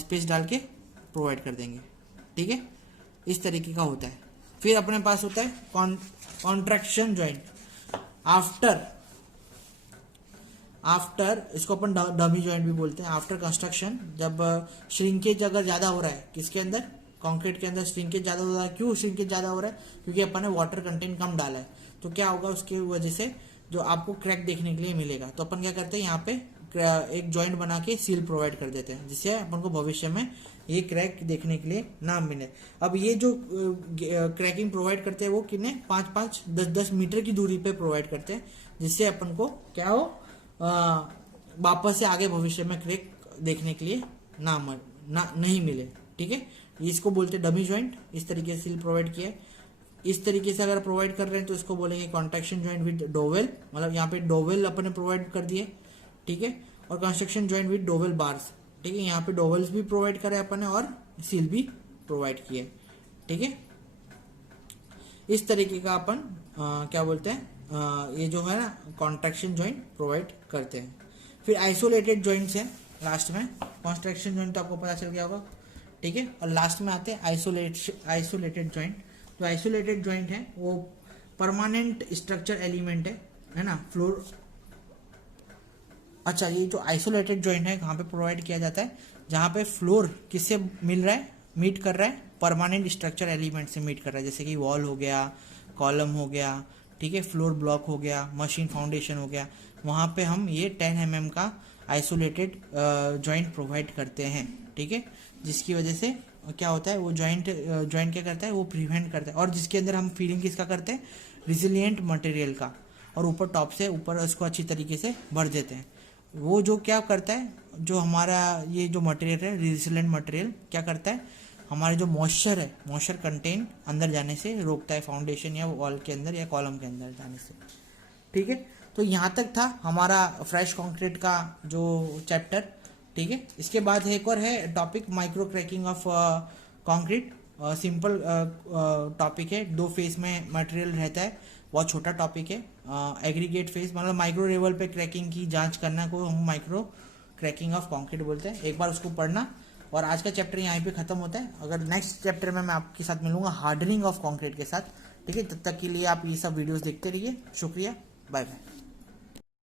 स्पेस डाल के प्रोवाइड कर देंगे। ठीक है, इस तरीके का होता है। फिर अपने पास होता है कॉन्ट्रैक्शन जॉइंट। आफ्टर इसको अपन डमी जॉइंट भी बोलते हैं। आफ्टर कंस्ट्रक्शन, जब श्रिंकेज अगर ज्यादा हो रहा है, किसके अंदर, कंक्रीट के अंदर श्रिंकेज ज्यादा हो रहा है। क्यों श्रिंकेज ज्यादा हो रहा है, क्योंकि अपन ने वाटर कंटेंट कम डाला है। तो क्या होगा, उसकी वजह से जो आपको क्रैक देखने के लिए मिलेगा। तो अपन क्या करते हैं, यहाँ पे एक जॉइंट बना के सील प्रोवाइड कर देते हैं, जिससे अपन को भविष्य में ये क्रैक देखने के लिए ना मिले। अब ये जो क्रैकिंग प्रोवाइड करते हैं वो कितने 5-5, 10-10 मीटर की दूरी पे प्रोवाइड करते हैं, जिससे अपन को क्या हो, वापस से आगे भविष्य में क्रैक देखने के लिए नहीं मिले। ठीक है, इसको बोलते हैं डमी जॉइंट। इस तरीके से सील प्रोवाइड किया है। इस तरीके से अगर प्रोवाइड कर रहे हैं तो इसको बोलेंगे कॉन्ट्रैक्शन जॉइंट विद डोवेल, मतलब यहाँ पे डोवेल अपन ने प्रोवाइड कर दिए। ठीक है, और construction joint with dowel bars. ठीक है, यहाँ पे डोवेल्स भी प्रोवाइड करे अपन ने और सील भी प्रोवाइड किए। ठीक है, इस तरीके का अपन क्या बोलते हैं, ये जो है ना कॉन्ट्रैक्शन जॉइंट प्रोवाइड करते हैं। फिर आइसोलेटेड जॉइंट्स हैं लास्ट में। कंस्ट्रक्शन जॉइंट तो आपको पता चल गया होगा। ठीक है, और लास्ट में आते हैं आइसोलेटेड जॉइंट। तो आइसोलेटेड जॉइंट है वो परमानेंट स्ट्रक्चर एलिमेंट है ना, फ्लोर। अच्छा, ये जो आइसोलेटेड जॉइंट है कहाँ पे प्रोवाइड किया जाता है, जहाँ पे फ्लोर किससे मिल रहा है, मीट कर रहा है, परमानेंट स्ट्रक्चर एलिमेंट से मीट कर रहा है। जैसे कि वॉल हो गया, कॉलम हो गया, ठीक है, फ्लोर ब्लॉक हो गया, मशीन फाउंडेशन हो गया। वहाँ पे हम ये 10 mm का आइसोलेटेड जॉइंट प्रोवाइड करते हैं, ठीक है, जिसकी वजह से क्या होता है, वो जॉइंट क्या करता है, वो प्रिवेंट करता है, और जिसके अंदर हम फीलिंग किसका करते हैं, रिजिलियंट मटेरियल का, और ऊपर टॉप से ऊपर उसको अच्छी तरीके से भर देते हैं। वो जो क्या करता है, जो हमारा ये जो मटेरियल है रिजिलेंट मटेरियल क्या करता है, हमारे जो मॉइस्चर है, मॉइस्चर कंटेंट अंदर जाने से रोकता है, फाउंडेशन या वॉल के अंदर या कॉलम के अंदर जाने से, ठीक है। तो यहाँ तक था हमारा फ्रेश कंक्रीट का जो चैप्टर, ठीक है। इसके बाद एक और है topic micro cracking of concrete. Simple topic है, 2 फेज में मटेरियल रहता है, बहुत छोटा टॉपिक है। एग्रीगेट फेज मतलब माइक्रो लेवल पे क्रैकिंग की जांच करना को हम माइक्रो क्रैकिंग ऑफ कंक्रीट बोलते हैं। एक बार उसको पढ़ना, और आज का चैप्टर यहाँ पे खत्म होता है। अगर नेक्स्ट चैप्टर में मैं आपके साथ मिलूंगा हार्डनिंग ऑफ कंक्रीट के साथ, ठीक है। तब तक के लिए आप ये सब वीडियोस देखते रहिए। शुक्रिया, बाय बाय।